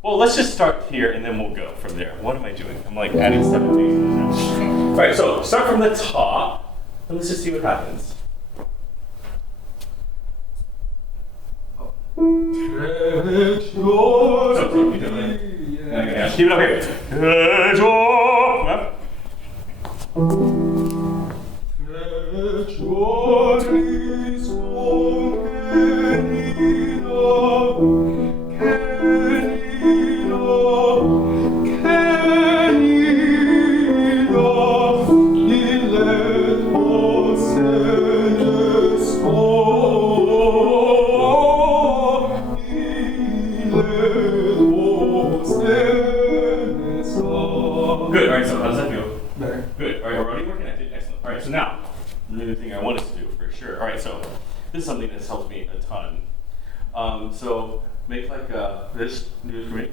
Well, let's just start here and then we'll go from there. What am I doing? I'm like adding stuff to these now. All right, so start from the top and let's just see what happens. Yeah, keep it up here. Good, all right, so how does that feel? Better. Good, all right, we're already working at it, excellent. All right, so now, another thing I want us to do for sure. All right, so this is something that's helped me a ton. So make like this, do this for me.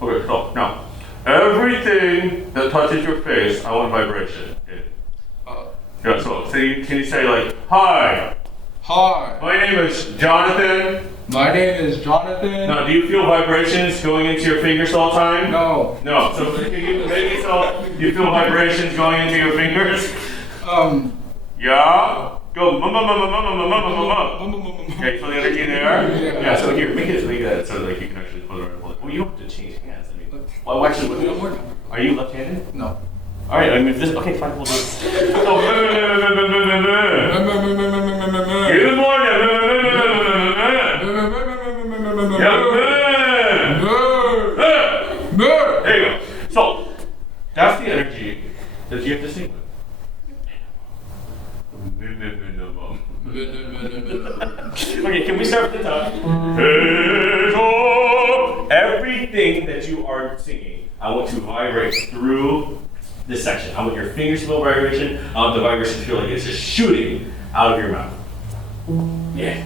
Okay, so now, everything that touches your face, I want vibration in. Yeah, so can you say like, hi, Hi, my name is Johnathan. my name is Johnathan. Now, do you feel vibrations going into your fingers all the time? No. No, so can you make it so you feel vibrations going into your fingers? Yeah? Go, Okay, feel the energy in there? Yeah, so here, make it like that so like you can actually pull it around. Well, you don't have to change hands. I mean, well, actually, are you left-handed? No. All right, I mean, this, okay, fine, we'll do it. So, good morning. There you go. So, that's the energy that you have to sing with. Okay, can we start with the top? Everything that you are singing, I want to vibrate through this section. I want your fingers to feel vibration. I want the vibration to feel like it's just shooting out of your mouth. Yeah.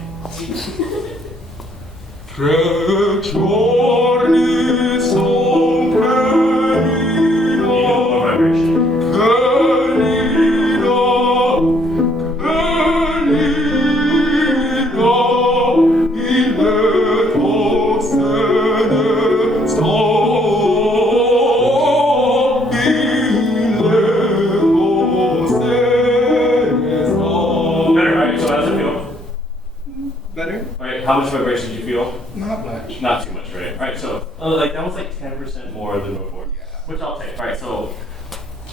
Not much. Not too much, right? All right, so like that was like 10% more than before, which I'll take. All right, so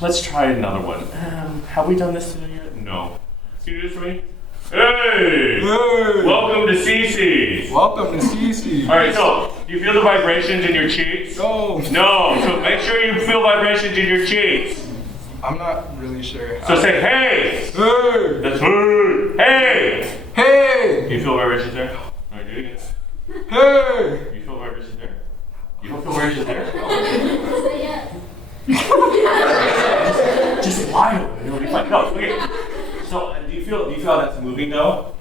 let's try another one. Have we done this today yet? No. Can you do this for me? Hey! Hey! Welcome to CC's. Welcome to CC. All right, so do you feel the vibrations in your cheeks? No. No. So make sure you feel vibrations in your cheeks. I'm not really sure. So say hey. Hey! That's hey. Hey. Hey! Do you feel vibrations there? All right, do it again. Hey! You feel vibrations there? You don't feel vibrations there? Just lie to it. It'll be fine. No, okay. So do you feel how that's moving though?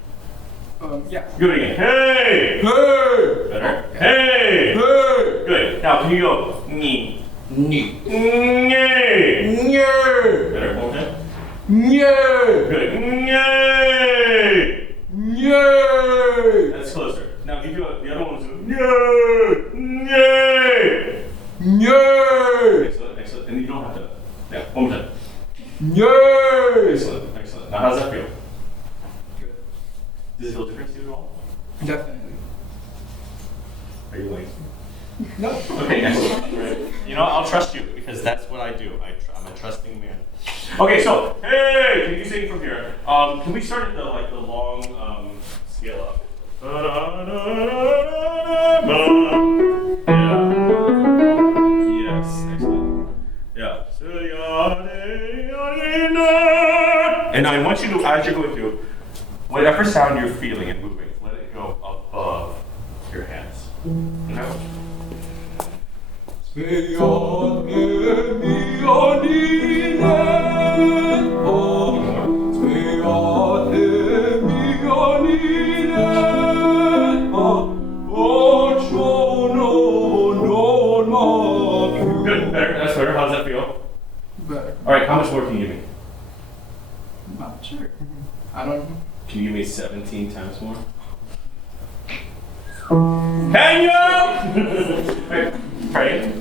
Yeah. Do it again. Hey. Hey! Better. Hey. Hey! Good. Now can you go nee? Nee. Nee. Nee. Better. One more time. Nee. Good. Nee. Nee. That's closer. Now if you do the other one was nee. Nee. Nee. Excellent. Excellent. And you don't have to. Yeah. One more time. Nee. Excellent. Excellent. Now how does that feel? Good. Does it feel different to you at all? Definitely. Are you like? No. Okay, excellent. Right. You know, I'll trust you because that's what I do. I'm a trusting man. Okay, so hey, can you sing from here? Can we start at the long scale up? Yeah. Yes, excellent. Yeah. And I want you to, as you're going through, whatever sound you're feeling and moving, let it go above your hands. Okay? Good, better, that's better. How does that feel? Better. Alright, how much more can you give me? Not sure. I don't know. Can you give me 17 times more? Can you? Alright, try it.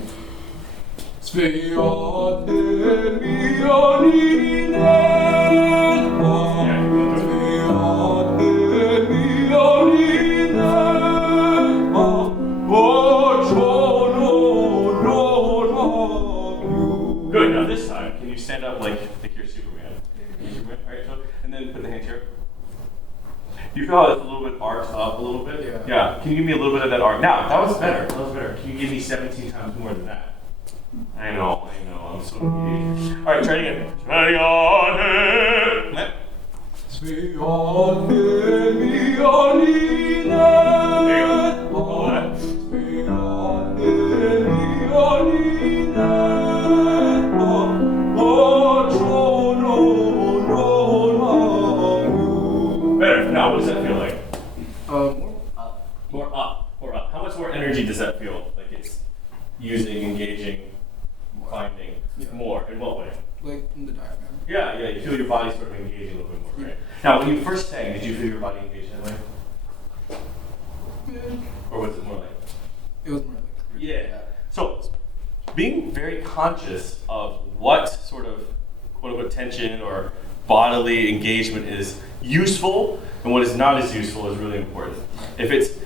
Good, now this time, can you stand up like you're Superman? Superman? Alright, so, and then put the hands here. Do you feel how it's a little bit arced up a little bit? Yeah. Yeah, can you give me a little bit of that arc? Now, that was better, that was better. Can you give me 17 times more than that? I know, I'm so needy. Alright, try it again. Try it again. There you go. All that. Better. Now, what does that feel like? More up. More up. More up. How much more energy does that feel? Like it's using, engaging, finding more. In what way? Like in the diagram. Yeah, you feel your body sort of engaging a little bit more, right? Now, when you first sang, did you feel your body engaged that way? Yeah. Or was it more like? It was more like. Yeah. So, being very conscious of what sort of quote-unquote tension or bodily engagement is useful and what is not as useful is really important. If it's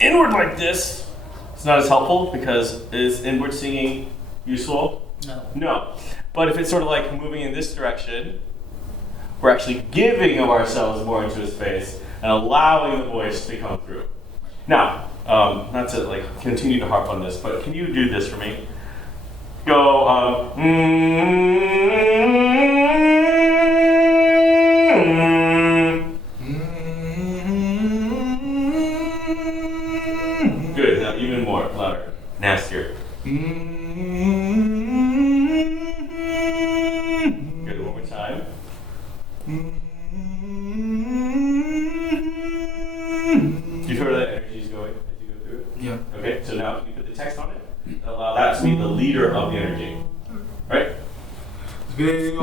inward like this, it's not as helpful because is inward singing useful? No. But if it's sort of like moving in this direction, we're actually giving of ourselves more into a space and allowing the voice to come through. Now, not to like continue to harp on this, but can you do this for me? Go, Good, now even more, louder, nastier. Good, one more time. Do you feel where that energy is going as you go through it? Yeah. Okay, so now you put the text on it and allow that to be the leader of the energy. Right? Good,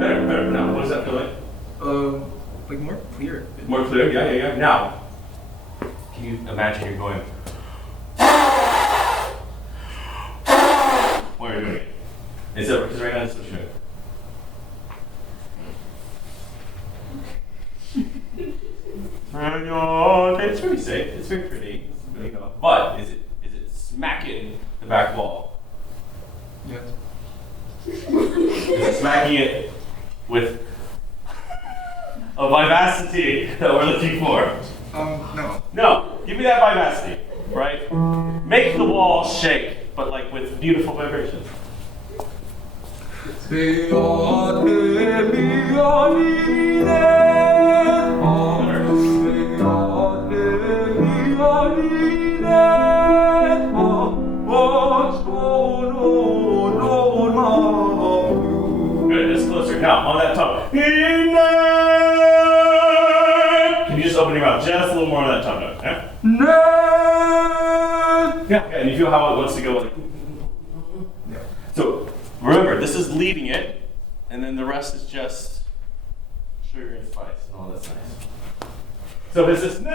better. Now, what does that feel like? Like more clear. More clear? Yeah. Now, can you imagine you're going? Why are you doing it? Because right now that's what you're doing. It's pretty safe. It's very pretty. But is it smacking the back wall? Yes. Is it smacking it with a vivacity that we're looking for? No. No. Give me that vivacity, right? Make the wall shake, but like with beautiful vibrations. Good, that's closer. Now, on that tone. Can you just open your mouth just a little more on that tone note? Yeah, and you feel how it wants to go like. Yeah. So remember, this is leading it, and then the rest is just sugar and spice and all that's nice. So this is that's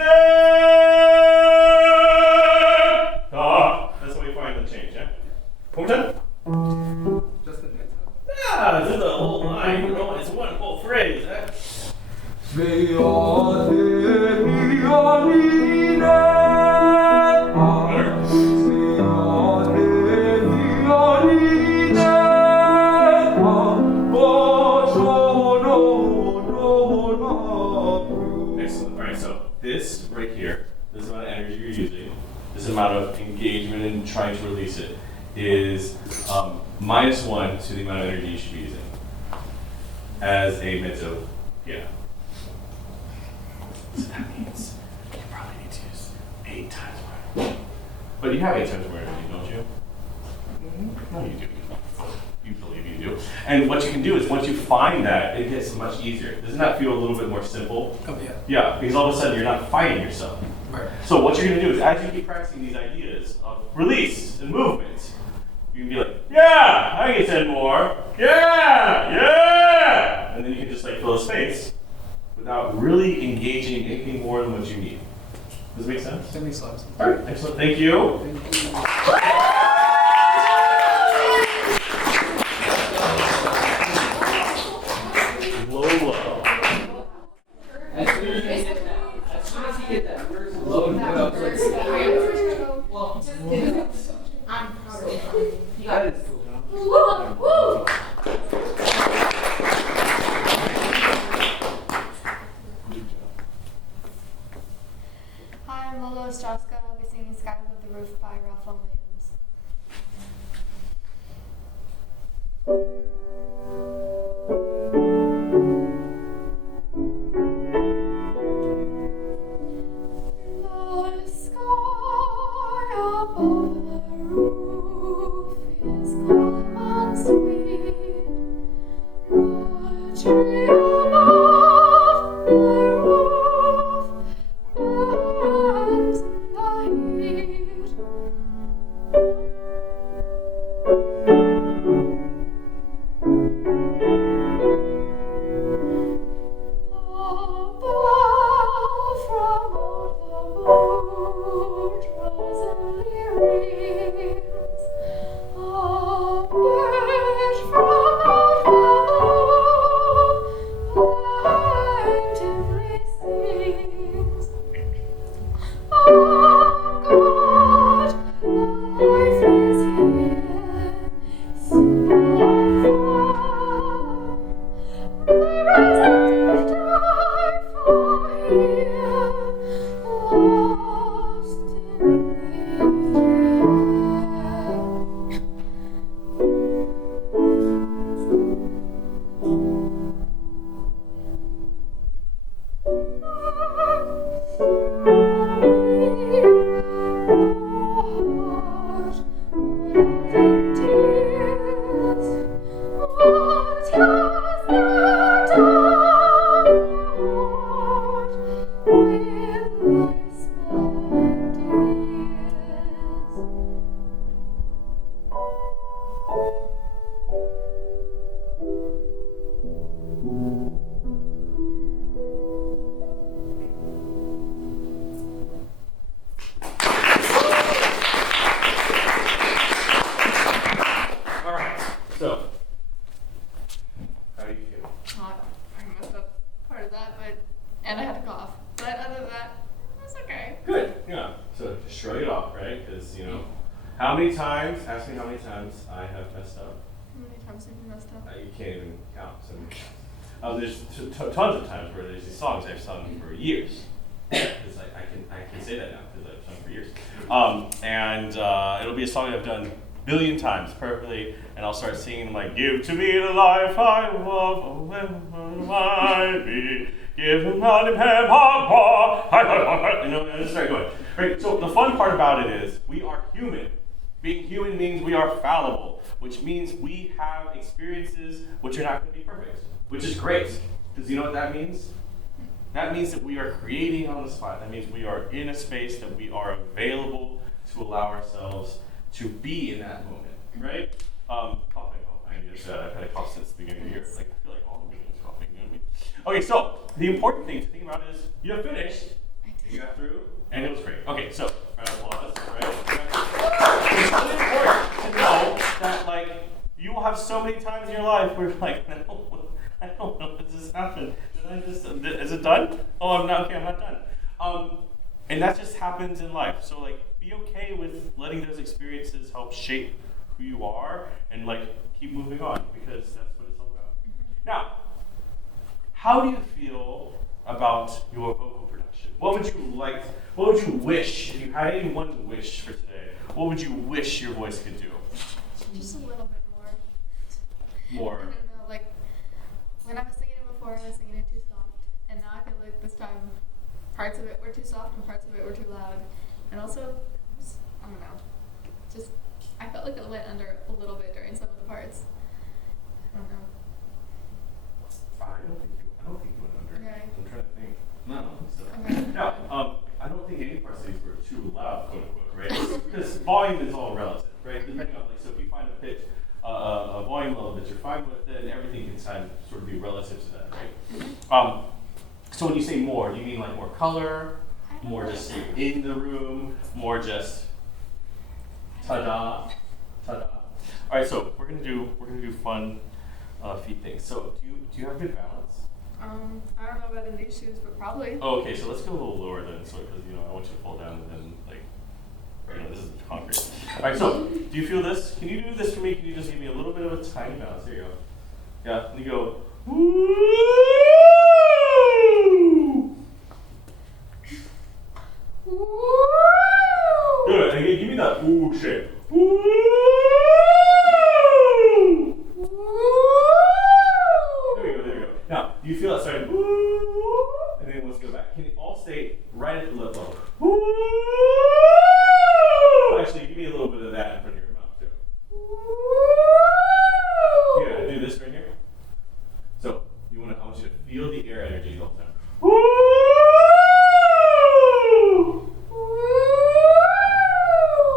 how we find the change, yeah? One more time? Just the next one. Yeah, this is the whole line, you know, it's one whole phrase, eh? Excellent. All right, so this right here, this amount of energy you're using, this amount of engagement and trying to release it, is -1 to the amount of energy you should be using as a mezzo piano. So that means you probably need to use 8 times more. But you have 8 times more energy, don't you? No, you do. You believe you do. And what you can do is once you find that, it gets much easier. Doesn't that feel a little bit more simple? Oh, yeah. Yeah, because all of a sudden you're not fighting yourself. Right. So what you're going to do is as you keep practicing these ideas of release and movement, you can be like, yeah, I can 10 more. Yeah, yeah. And then you can just like fill a space without really engaging anything more than what you need. Does it make sense? That makes a lot of sense. All right, excellent. Thank you. Thank you. Lola. As soon as you get that first load, I'm proud of you. That is cool. Hi, I'm Lola Strauss. I'll be singing Sky Above the Roof by Vaughan. The sky above the roof is calm and sweet. The tree above the roof burns in the heat. How many times, ask me how many times I have messed up. How many times have you messed up? You can't even count. So there's tons of times where there's these songs I've sung for years. It's like I can say that now because I've sung for years. It'll be a song I've done a billion times perfectly, and I'll start singing like, "Give to me the life I love, oh wherever I be. Give him on him, you know, and just start going. Right. So the fun part about it is we are human. Being human means we are fallible, which means we have experiences which are not going to be perfect, which is great. Because you know what that means? That means that we are creating on the spot. That means we are in a space that we are available to allow ourselves to be in that moment, right? Coughing. Oh, I've had a cough since the beginning of the year. Like, I feel like all the beginnings coughing, you know what I mean? Okay, so the important thing to think about is you're finished, you got through, and it was great. Okay, so round of applause, right? It's really important to know that, like, you will have so many times in your life where you're like, I don't know what just happened. Is it done? Oh, I'm not done. And that just happens in life. So, like, be okay with letting those experiences help shape who you are and, like, keep moving on because that's what it's all about. Now, how do you feel about your vocal production? What would you wish, if you had any one wish for today, what would you wish your voice could do? Just a little bit more. More. I don't know, like, when I was singing it before, I was singing it too soft. And now I feel like this time, parts of it were too soft and parts of it were too loud. And also, I don't know, just, I felt like it went under a little bit during some of the parts. I don't know. I don't think you went under. Okay. I'm trying to think. No, I don't think so. Okay. No, I don't think any parts of these were too loud, quote unquote, right? Because volume is all relative, right? Depending on, like, so if you find a pitch, a volume level that you're fine with, then everything can sort of be relative to that, right? So when you say more, do you mean like more color, more just in the room, more just ta-da, ta-da? All right, so we're gonna do fun feet things. So do you have good balance? I don't know about in these shoes, but probably. Oh, okay, so let's go a little lower then, so because I want you to fall down and then this is concrete. All right, so do you feel this? Can you do this for me? Can you just give me a little bit of a tiny bounce? There you go. Yeah, and you go. Woo! Good. And give me that ooh shape. Woo! There we go. Now, do you feel that starting? Woo! And then let's go back. Can it all stay right at the lip level? Woo! Actually, give me a little bit of that in front of your mouth too. You gotta do this right here. So I want you to feel the air energy the whole time. Woo!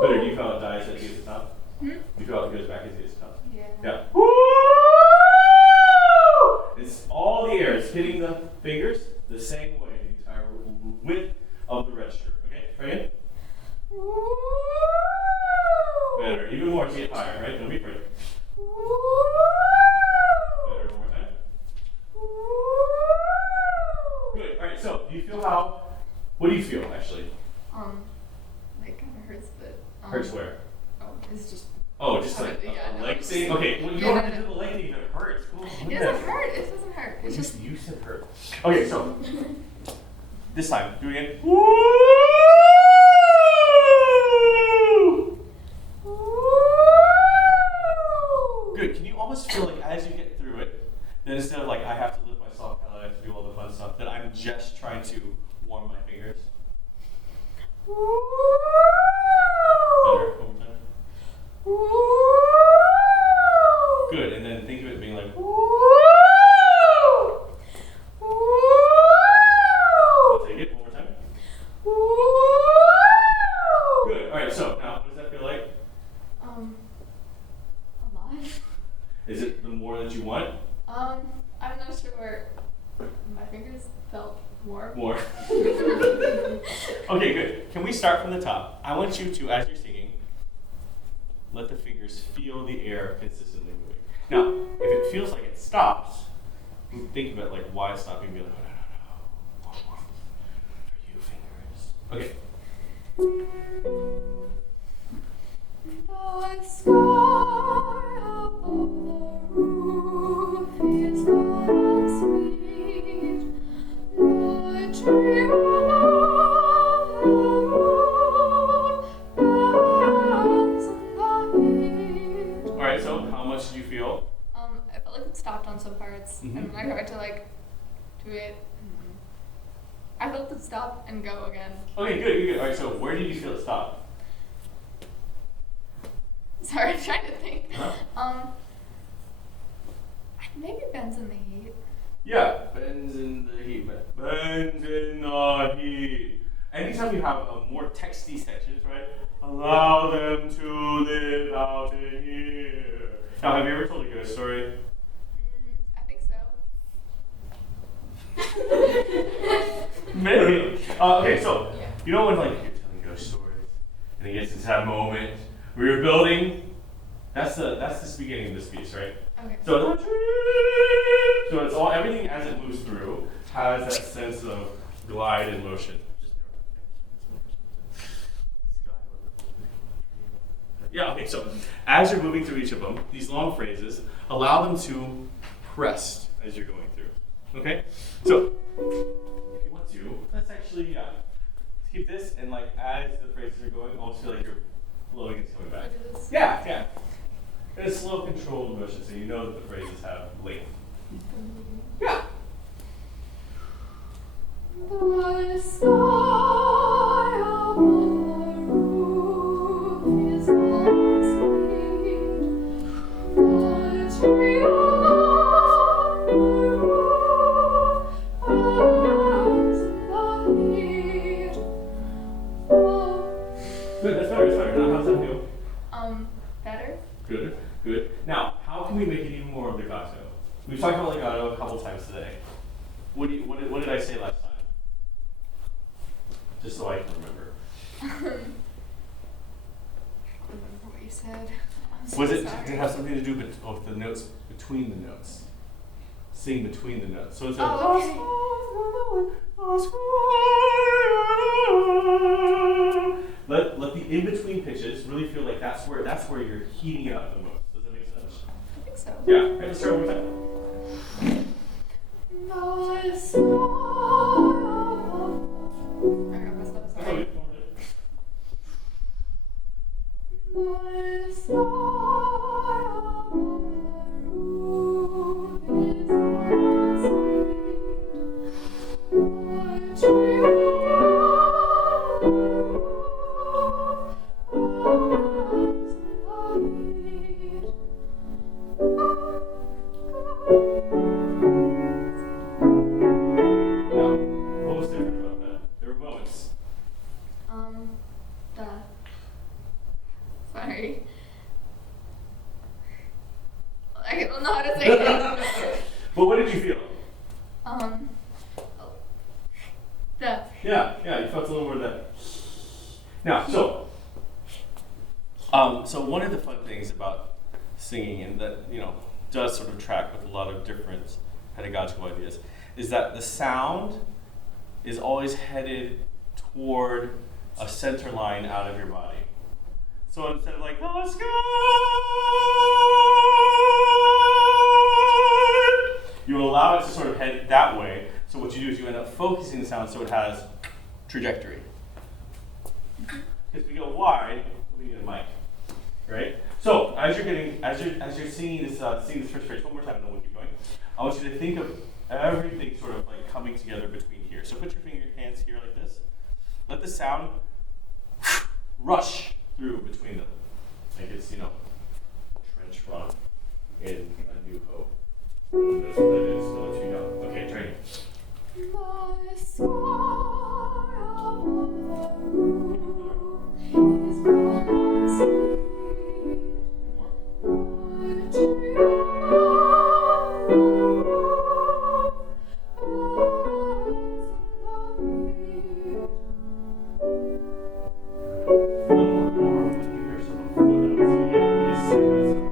Better. Do you feel how it dies as it gets to the top? Do you feel how it goes back as it gets to the top? Yeah. Woo! It's all the air. It's hitting the fingers the same way, the entire width of the register. Okay? Try again. Better. Even more to get higher, right? Don't be afraid. Better. One more time. Good. All right. So, do you feel how? What do you feel actually? Like kind of hurts, but. Hurts where? Oh, it's just. Oh, just like a leg thing? Okay, well, you don't have to do the leg thing if it hurts. Cool. It doesn't hurt. It doesn't hurt. It's just. You said hurt. Okay, so this time, do it again. Good. Can you almost feel like as you get through it, that instead of like I have to lift myself out, I have to do all the fun stuff, that I'm just trying to warm my fingers? Better. One more time. Good, and then think of it being like I'll take it one more time. Good. Alright, so now what does that feel like? A lot. Is it the more that you want? I'm not sure. My fingers felt more. More. Okay, good. Can we start from the top? I want you to, as you're singing, let the fingers feel the air consistently moving. Now, if it feels like it stops, think of it like why it's stopping. Be like, no. For you, fingers. Okay. The sky above the roof is gonna sweet. The tree above the roof bends in the heat. Alright, so how much did you feel? I felt like it stopped on some parts, and when I tried to like do it, I felt it stop and go again. Okay, good. Alright, so where did you feel it stop? Sorry, I'm trying to think. Huh? Maybe bends in the heat. Yeah, bends in the heat. Bends in the heat. Anytime you have a more texty sections, right? Allow them to live out in here. Now, have you ever told a ghost story? I think so. Maybe. Okay, so Yeah. you know when like you're telling ghost stories, and it gets into that moment where you're building. That's the beginning of this piece, right? Okay. So it's all everything as it moves through has that sense of glide and motion. Yeah, okay, so as you're moving through each of them, these long phrases, allow them to rest as you're going through. Okay? So if you want to, let's actually keep this and like as the phrases are going, almost feel like you're flowing and coming back. Do this. Yeah. And a slow, controlled motion, so you know that the phrases have length. Yeah. The sky above the roof is gonna sweet. The tree above the roof bends in the heat. Good, that's better. Now, how's that feel? Better? Good. Now, how can we make it even more legato? We've talked about legato a couple times today. What did I say last time? Just so I can remember. I don't remember what you said. I'm so Was it, sorry. did it have something to do with the notes between the notes? Sing between the notes. So it's Let the in-between pitches really feel like that's where you're heating it up the most. Does that make sense? I think so. Yeah, okay, let's try one more time. The sky above. I got messed up. That's Sorry. okay. The sky above the roof is gonna sweet. The tree above the roof bends in the heat. Now, what was different about that? There were moments. Sorry. I don't know how to say it. But what did you feel? Yeah, you felt a little more of that. Now, so one of the fun things about singing, and that does sort of track with a lot of different pedagogical ideas, is that the sound is always headed toward a center line out of your body. So instead of like, the sky, you allow it to sort of head that way. So what you do is you end up focusing the sound so it has trajectory. Because we go wide, we need a mic, right? So as you're singing this first phrase one more time, and then we'll keep going. I want you to think of everything sort of like coming together between here. So put your hands here like this. Let the sound rush through between them, like it's trench run in a new hope. That's what that is. So let you know. Okay, train. The sky above the roof is gonna sweet. The tree above the roof bends in the heat. A little more. Let me hear some of the notes. Yeah, please sing that sound.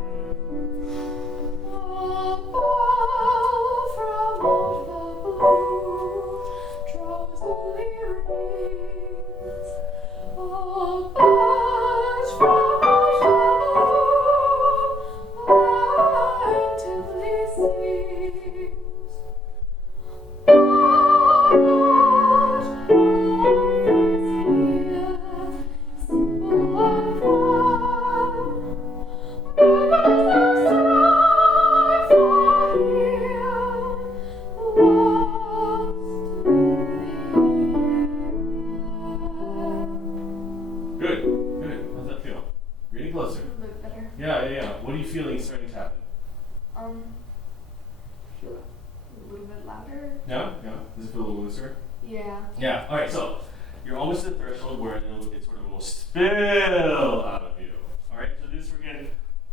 feel a little bit louder. Yeah? Yeah? Does it feel a little looser? Yeah. Yeah. Alright, so you're almost at the threshold where it sort of will spill out of you. Alright, so do this again.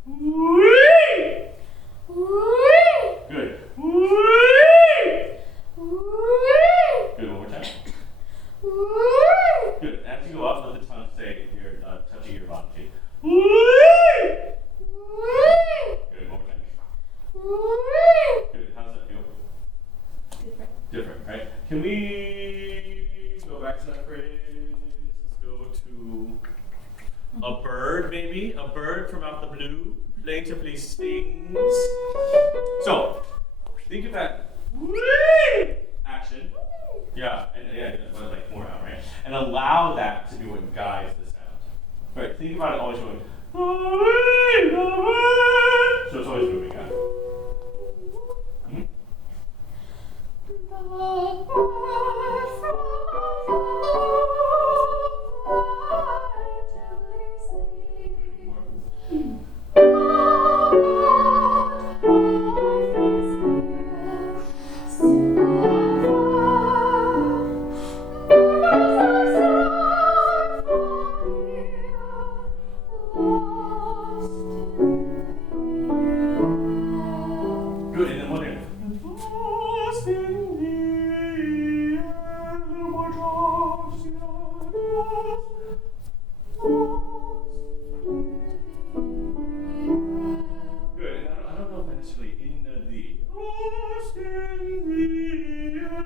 Whee! Good. Whee! Good, one more time. Good. As you go up, let the tongue stay here, touching your bottom teeth. Good, one more time. Good. How does that feel? Different, right? Can we go back to that phrase? Let's go to a bird, maybe. A bird from out the blue plaintively sings. So, think of that action. Yeah, and like more out, right? And allow that to be what guides the sound. Right, think about it always going. So it's always moving, yeah? Mm-hmm. Good, and then one there. Lost in the air, little more drops, good, and I don't know if that's necessarily in the lost in the air.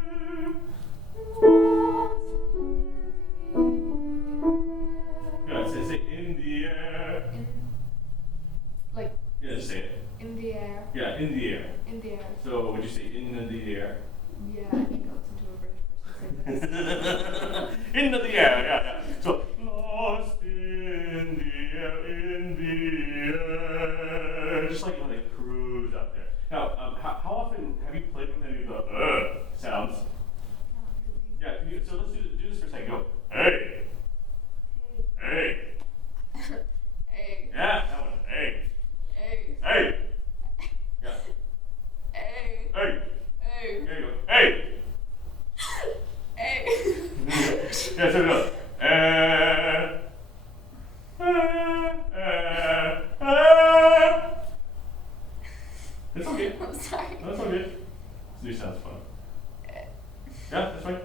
Good, say in the air. Like Yeah, just say it. in the air. Yeah, in the air. In the air. So would you say in the air? Yeah, I think I'll listen to a British person say this. Into the air, yeah. So lost in the air, just like you want to cruise out there. Now, how often have you played with any of the sounds? Yeah. So let's do this for a second. Go. Hey. Hey. Hey. Yeah. That one. Hey. Hey. Hey. Yeah. Hey. Hey. Hey. There you go. Hey. Hey. Yeah. So go. It's okay. I'm sorry. No, that's all good. This new sounds fun. Yeah, that's fine.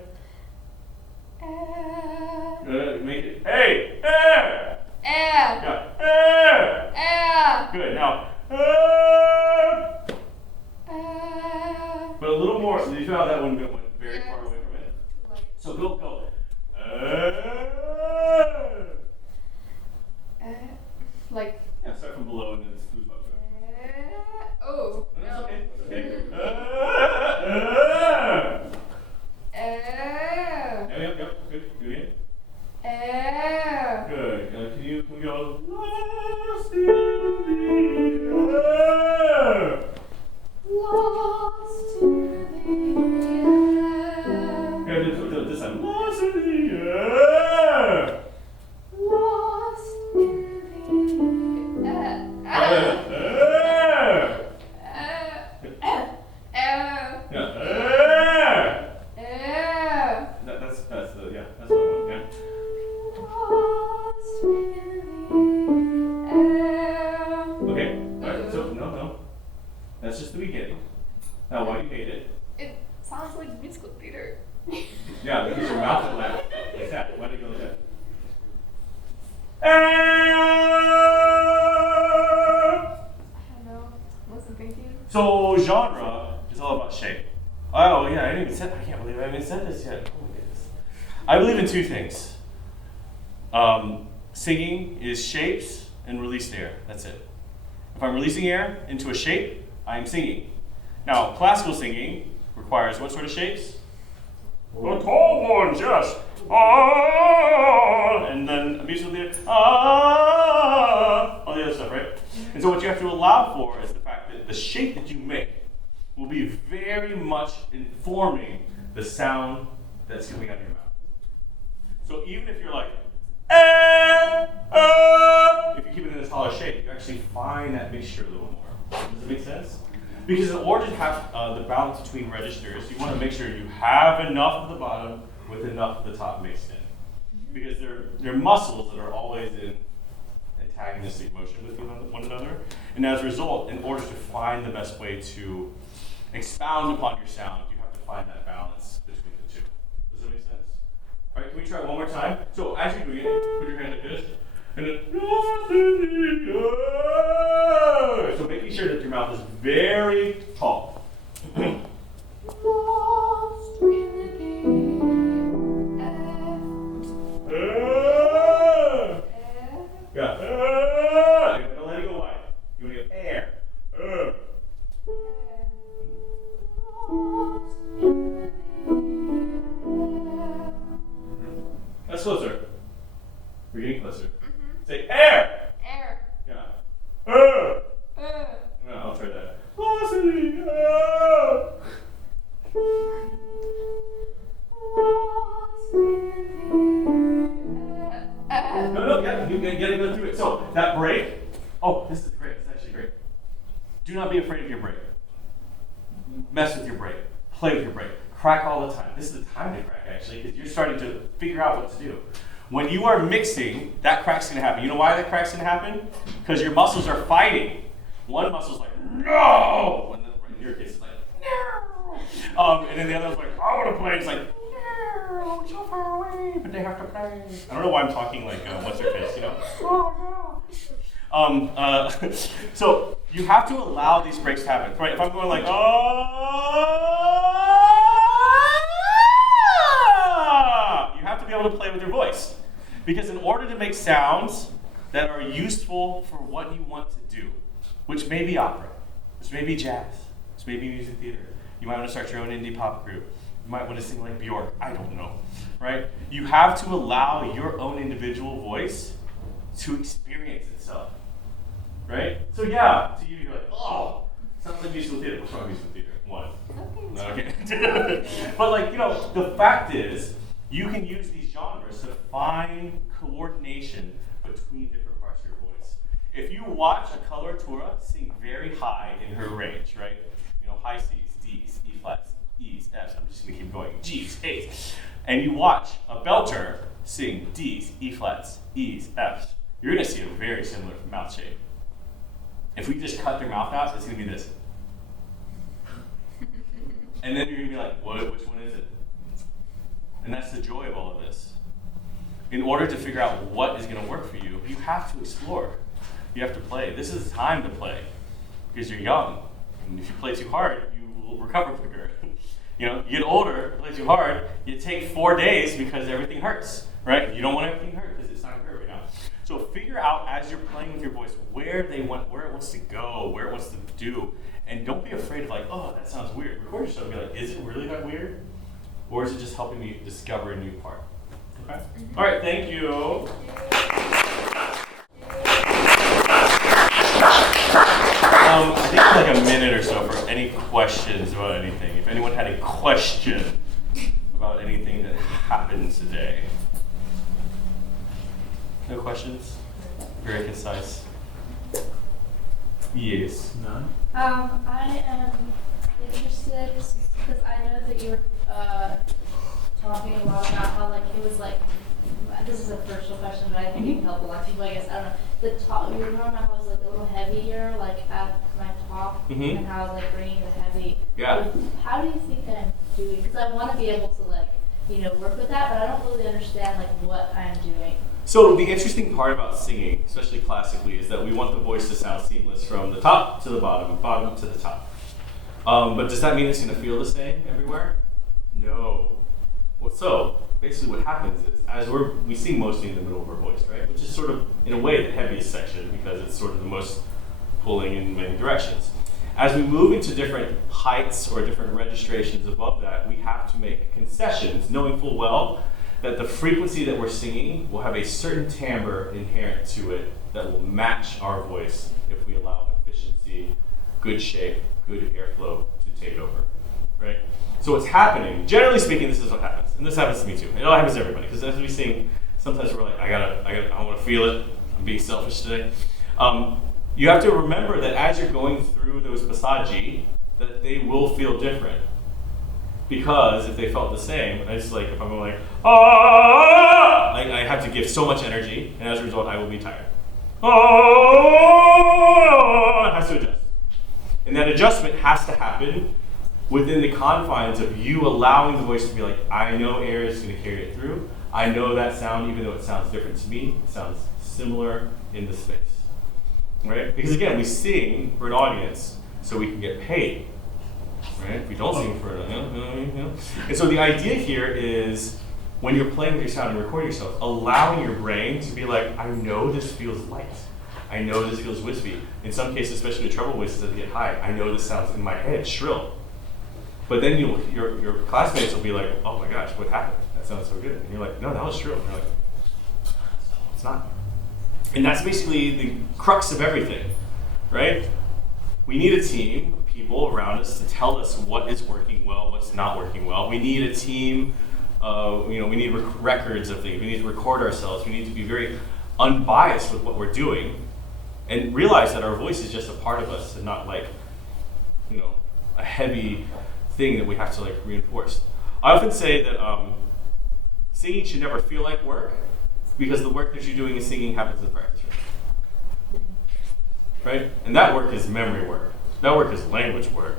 Make it. Hey! Air! Air. Yeah. Air! Air. Good. Now. Air. But a little more. So you feel how that one went very Yeah. far away from it? Like, So go. like. Yeah, start from below and then swoop up. Oh. No, that's okay. That's okay. Air. Yep. Good. Do it again. Air. Good. Can we go? Lost in the air. Lost in the air. Okay, do this time. Lost in the air. Lost in the air. Air. Yeah. That's the yeah. That's what I want. Yeah. Lost in the air. Okay. All right. So no. That's just the beginning. Now, why do you hate it? It sounds like musical theater. Yeah, because your mouth is like that. Why do you go like that? I don't know. Wasn't thinking. So genre is all about shape. Oh yeah, I can't believe I haven't even said this yet. Oh my goodness. I believe in two things. Singing is shapes and released air. That's it. If I'm releasing air into a shape, I am singing. Now, classical singing requires what sort of shapes? The tall ones, yes. Ah, and then musical theater. Ah, all the other stuff, right? And so what you have to allow for is the fact that the shape that you make will be very much informing the sound that's coming out of your mouth. So even if you're like, if you keep it in this taller shape, you actually find that mixture a little more. Does it make sense? Because in order to have the balance between registers, you want to make sure you have enough of the bottom with enough of the top mixed in. Because they're muscles that are always in antagonistic motion with one another. And as a result, in order to find the best way to expound upon your sound, you have to find that balance between the two. Does that make sense? All right, can we try it one more time? So as you're doing it, put your hand like this, and then so making sure that your mouth is very tall. Yeah. Don't let it go wide. You want to get air. That's closer. We're getting closer. Say air. Air. Yeah. No, I'll try that. No, yeah, you gotta go through it. So that break. Oh, this is great. It's actually great. Do not be afraid of your break. Mess with your break. Play with your break. Crack all the time. This is the time to crack, actually, because you're starting to figure out what to do. When you are mixing, that crack's going to happen. You know why that crack's going to happen? Because your muscles are fighting. One muscle's like, no! And then in your case, it's like, no! And then the other's like, I want to play. It's like, no, so far away, but they have to play. I don't know why I'm talking like, what's her face, you know? Oh, no. So you have to allow these breaks to happen. Right? If I'm going like, you have to be able to play with your voice. Because in order to make sounds that are useful for what you want to do, which may be opera, which may be jazz, which may be music theater, you might want to start your own indie pop group, you might want to sing like Bjork, I don't know, right? You have to allow your own individual voice to experience itself, right? So yeah, to you, you're like, oh, sounds like musical theater. What's wrong with musical theater? One. Okay. But like, you know, the fact is, you can use these genres to find coordination between different parts of your voice. If you watch a coloratura sing very high in her range, right? You know, high C's, D's, E flats, E's, F's, I'm just gonna keep going, G's, A's. And you watch a belter sing D's, E flats, E's, F's, you're gonna see a very similar mouth shape. If we just cut their mouth out, it's gonna be this. And then you're gonna be like, what? Which one is it? And that's the joy of all of this. In order to figure out what is gonna work for you, you have to explore. You have to play. This is the time to play because you're young. And if you play too hard, you will recover quicker. You know, you get older, play too hard, you take 4 days because everything hurts, right? You don't want everything to hurt because it's not gonna hurt right now. So figure out as you're playing with your voice where it wants to go, where it wants to do, and don't be afraid of like, oh, that sounds weird. Record yourself and be like, is it really that weird? Or is it just helping me discover a new part? Okay? All right, thank you. I think like a minute or so for any questions about anything. If anyone had a question about anything that happened today. No questions? Very concise. Yes. None? I am interested because I know that you were talking a lot about how like it was like, this is a personal question, but I think it can help a lot of people, I guess. I don't know. The top, you were talking about how it was like a little heavier, like at my top, and how I was like bringing the heavy. Yeah. How do you think I'm doing? Because I want to be able to like, you know, work with that, but I don't really understand like what I'm doing. So the interesting part about singing, especially classically, is that we want the voice to sound seamless from the top to the bottom to the top. But does that mean it's going to feel the same everywhere? No. Well, so basically what happens is, as we sing mostly in the middle of our voice, right? Which is sort of, in a way, the heaviest section because it's sort of the most pulling in many directions. As we move into different heights or different registrations above that, we have to make concessions, knowing full well that the frequency that we're singing will have a certain timbre inherent to it that will match our voice if we allow efficiency, good shape, good airflow to take over, right? So what's happening, generally speaking, this is what happens, and this happens to me too. It all happens to everybody, because as we sing, sometimes we're like, I want to feel it. I'm being selfish today. You have to remember that as you're going through those passaggi, that they will feel different. Because if they felt the same, I just like, if I'm going like, ah, like I have to give so much energy, and as a result, I will be tired. Oh, it has to adjust. And that adjustment has to happen within the confines of you allowing the voice to be like, I know air is going to carry it through. I know that sound, even though it sounds different to me, it sounds similar in the space. Right? Because again, we sing for an audience so we can get paid. Right? If we don't sing for it, And so the idea here is when you're playing with your sound and recording yourself, allowing your brain to be like, I know this feels light. I know this feels wispy. In some cases, especially with treble voices that get high, I know this sounds in my head shrill. But then your classmates will be like, oh my gosh, what happened? That sounds so good. And you're like, no, that was shrill. And you're like, it's not. And that's basically the crux of everything, right? We need a team of people around us to tell us what is working well, what's not working well. We need a team, we need records of things. We need to record ourselves. We need to be very unbiased with what we're doing and realize that our voice is just a part of us and not like, a heavy thing that we have to like reinforce. I often say that singing should never feel like work because the work that you're doing in singing happens in the practice room. Right? And that work is memory work. That work is language work.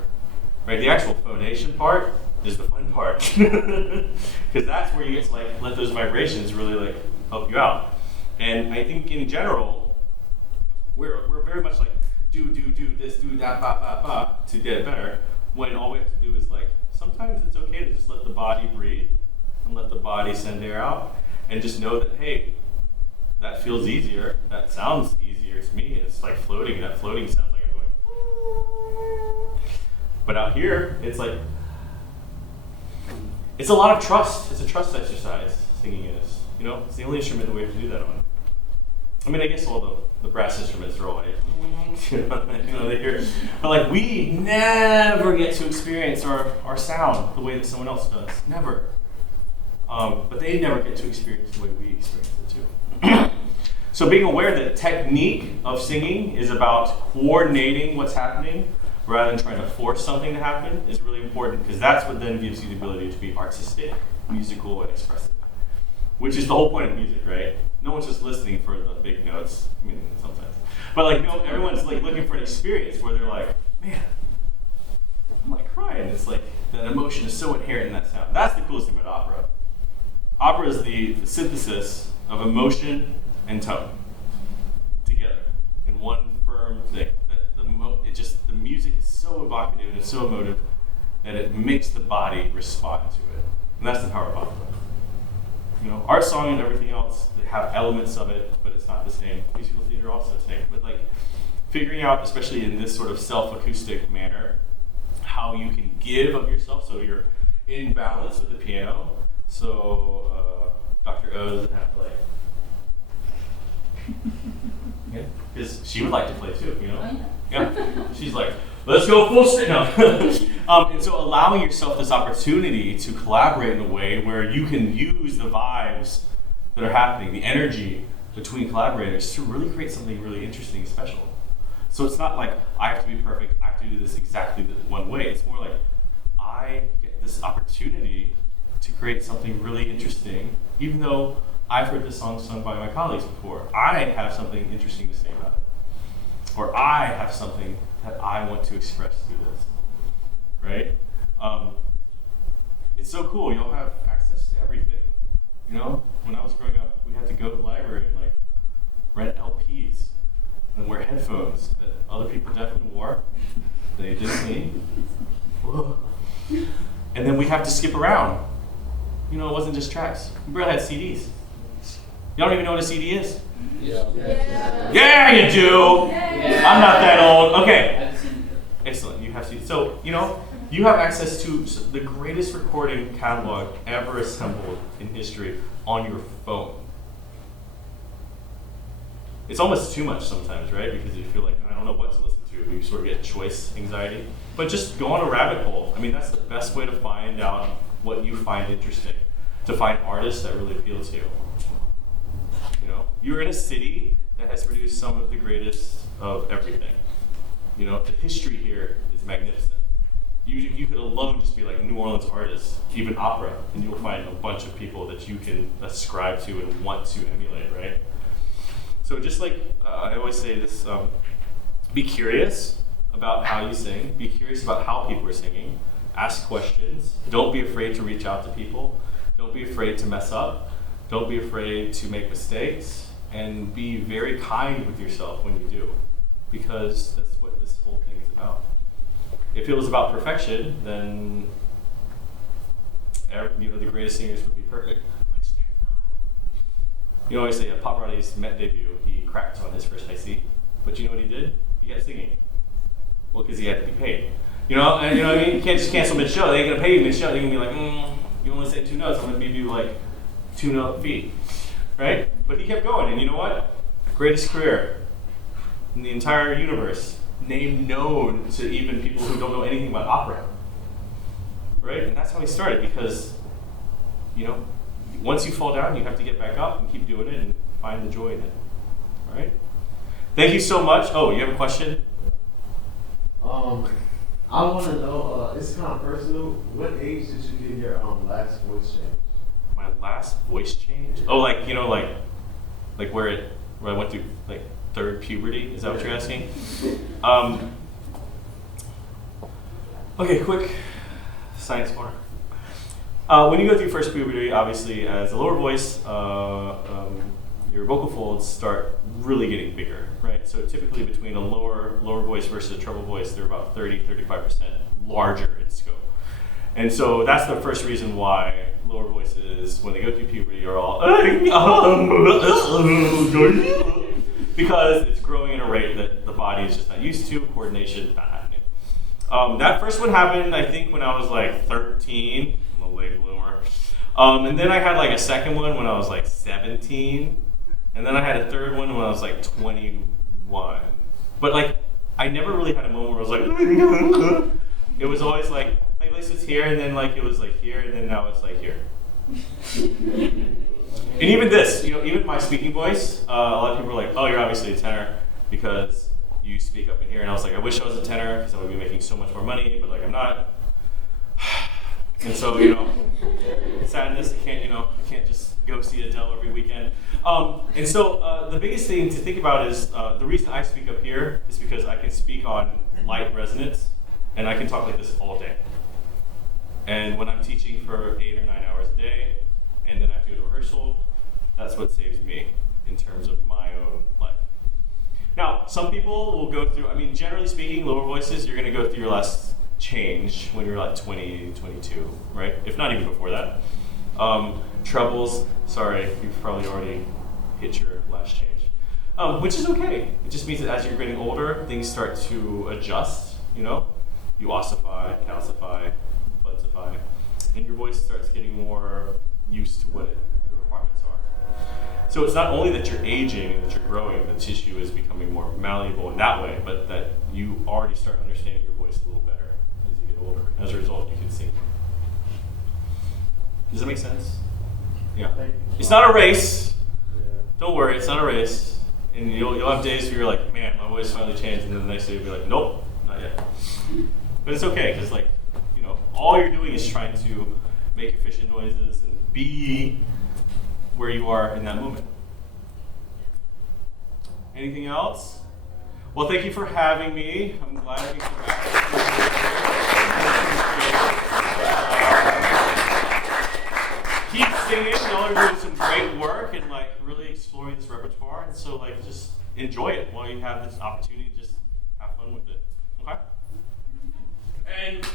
Right? The actual phonation part is the fun part. Because that's where you get to like let those vibrations really like help you out. And I think in general, we're very much like do this, do that, ba ba ba to get it better. When all we have to do is like sometimes it's okay to just let the body breathe and let the body send air out and just know that hey, that feels easier, that sounds easier to me. It's like floating. That floating sounds like I'm going. But out here, it's like it's a lot of trust. It's a trust exercise. Singing is, it's the only instrument that we have to do that on. I mean, I guess all the brass instruments are all like, they hear. But like we never get to experience our sound the way that someone else does. Never. But they never get to experience the way we experience it too. So being aware that technique of singing is about coordinating what's happening rather than trying to force something to happen is really important because that's what then gives you the ability to be artistic, musical, and expressive. Which is the whole point of music, right? No one's just listening for the big notes. I mean, sometimes. But like, no, everyone's like looking for an experience where they're like, man, I'm like crying. It's like that emotion is so inherent in that sound. That's the coolest thing about opera. Opera is the synthesis of emotion and tone together in one firm thing. The music is so evocative and it's so emotive that it makes the body respond to it. And that's the power of opera. Art song and everything else, they have elements of it, but it's not the same. Musical theater also the same. But like figuring out, especially in this sort of self-acoustic manner, how you can give of yourself so you're in balance with the piano. So Dr. O doesn't have to like, because she would like to play too, Oh, yeah. Yeah. She's like, let's go full stick. No. And so allowing yourself this opportunity to collaborate in a way where you can use the vibes that are happening, the energy between collaborators to really create something really interesting and special. So it's not like I have to be perfect, I have to do this exactly one way. It's more like I get this opportunity to create something really interesting, even though I've heard this song sung by my colleagues before. I have something interesting to say about it. Or I have something that I want to express through this, right? It's so cool. You'll have access to everything. When I was growing up, we had to go to the library and like rent LPs and wear headphones that other people definitely wore. They didn't need. And then we have to skip around. It wasn't just tracks. We barely had CDs. Y'all don't even know what a CD is? Yeah. Yeah, you do. Yeah. I'm not that old. Okay. Excellent. You have CDs. So, you have access to the greatest recording catalog ever assembled in history on your phone. It's almost too much sometimes, right? Because you feel like, I don't know what to listen to. You sort of get choice anxiety. But just go on a rabbit hole. I mean, that's the best way to find out what you find interesting, to find artists that really appeal to you. You're in a city that has produced some of the greatest of everything. The history here is magnificent. New Orleans artists, even opera, and you'll find a bunch of people that you can ascribe to and want to emulate, right? So just like I always say this, be curious about how you sing, be curious about how people are singing, ask questions, don't be afraid to reach out to people, don't be afraid to mess up, don't be afraid to make mistakes, and be very kind with yourself when you do, because that's what this whole thing is about. If it was about perfection, then the greatest singers would be perfect. You know, I always say at Pavarotti's Met debut, he cracked on his first high C, but you know what he did? He kept singing. Well, because he had to be paid. You know, and you know what I mean? You can't just cancel mid-show. They ain't gonna pay you mid-show. They're gonna be like, you only say 2 notes. I'm gonna give you like 2-note fee, right? But he kept going, and you know what? Greatest career in the entire universe, name known to even people who don't know anything about opera, right? And that's how he started, because, you know, once you fall down, you have to get back up and keep doing it and find the joy in it, all right? Thank you so much. Oh, you have a question? I want to know, it's kind of personal, what age did you get your last voice change? My last voice change? Oh, like, you know, like where I went through like 3rd puberty? Is that what you're asking? Okay, quick science corner. When you go through first puberty, obviously, as a lower voice, your vocal folds start really getting bigger, right? So typically between a lower voice versus a treble voice, they're about 30-35% larger in scope. And so that's the first reason why lower voices, when they go through puberty, are all because it's growing at a rate that the body is just not used to, coordination is not happening. That first one happened, I think, when I was like 13. I'm a late bloomer. And then I had like a second one when I was like 17. And then I had a third one when I was like 21. But like, I never really had a moment where I was like, it was always like, my voice was here, and then like it was like here, and then now it's like here. And even this, you know, even my speaking voice, a lot of people are like, oh, you're obviously a tenor because you speak up in here. And I was like, I wish I was a tenor because I would be making so much more money, but like I'm not. And so, you know, sadness, I can't just go see Adele every weekend. And so the biggest thing to think about is the reason I speak up here is because I can speak on light resonance, and I can talk like this all day. And when I'm teaching for 8 or 9 hours a day, and then I have to go to rehearsal, that's what saves me in terms of my own life. Now, some people will go through, I mean, generally speaking, lower voices, you're going to go through your last change when you're like 20, 22, right? If not even before that. Trebles, sorry, you've probably already hit your last change, which is okay. It just means that as you're getting older, things start to adjust, you know? You ossify, calcify, budsify, and your voice starts getting more used to what the requirements are. So it's not only that you're aging and that you're growing, the tissue is becoming more malleable in that way, but that you already start understanding your voice a little better as you get older. As a result, you can sing more. Does that make sense? Yeah. It's not a race. Don't worry, it's not a race. And you'll have days where you're like, man, my voice finally changed, and then the next day you'll be like, nope, not yet. But it's okay, because like, you know, all you're doing is trying to make efficient noises and be where you are in that moment. Anything else? Well, thank you for having me. I'm glad I can come back. Keep singing. Y'all are doing some great work and like really exploring this repertoire. And so like just enjoy it while you have this opportunity to just have fun with it. Okay? And